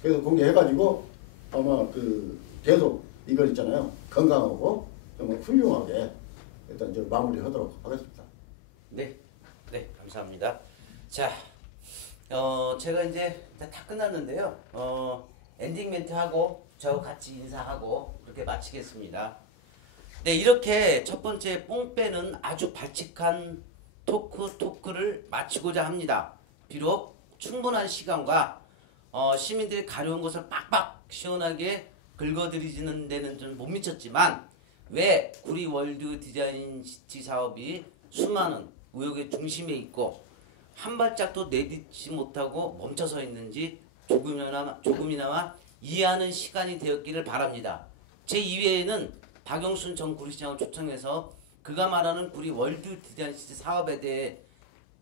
그래서 공개해가지고 아마 계속 이걸 있잖아요. 건강하고 정말 훌륭하게 일단 저 마무리하도록 하겠습니다. 네, 감사합니다. 자, 제가 이제 다 끝났는데요. 엔딩 멘트 하고 저하고 같이 인사하고 그렇게 마치겠습니다. 네, 이렇게 첫 번째 뽕 빼는 아주 발칙한 토크를 마치고자 합니다. 비록 충분한 시간과 시민들이 가려운 것을 빡빡 시원하게 긁어드리지는 데는 좀 못 미쳤지만 왜 구리 월드 디자인 시티 사업이 수많은 의혹의 중심에 있고 한 발짝도 내딛지 못하고 멈춰서 있는지 조금이나마 이해하는 시간이 되었기를 바랍니다. 제2회에는 박영순 전 구리시장을 초청해서 그가 말하는 구리 월드 디자인 시티 사업에 대해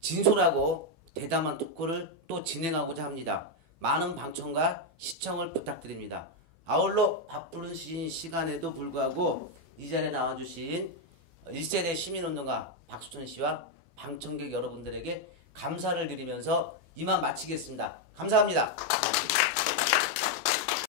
진솔하고 대담한 토크를 또 진행하고자 합니다. 많은 방청과 시청을 부탁드립니다. 아울러 바쁜 시간에도 불구하고 이 자리에 나와주신 1세대 시민운동가 박수천 씨와 방청객 여러분들에게 감사를 드리면서 이만 마치겠습니다. 감사합니다.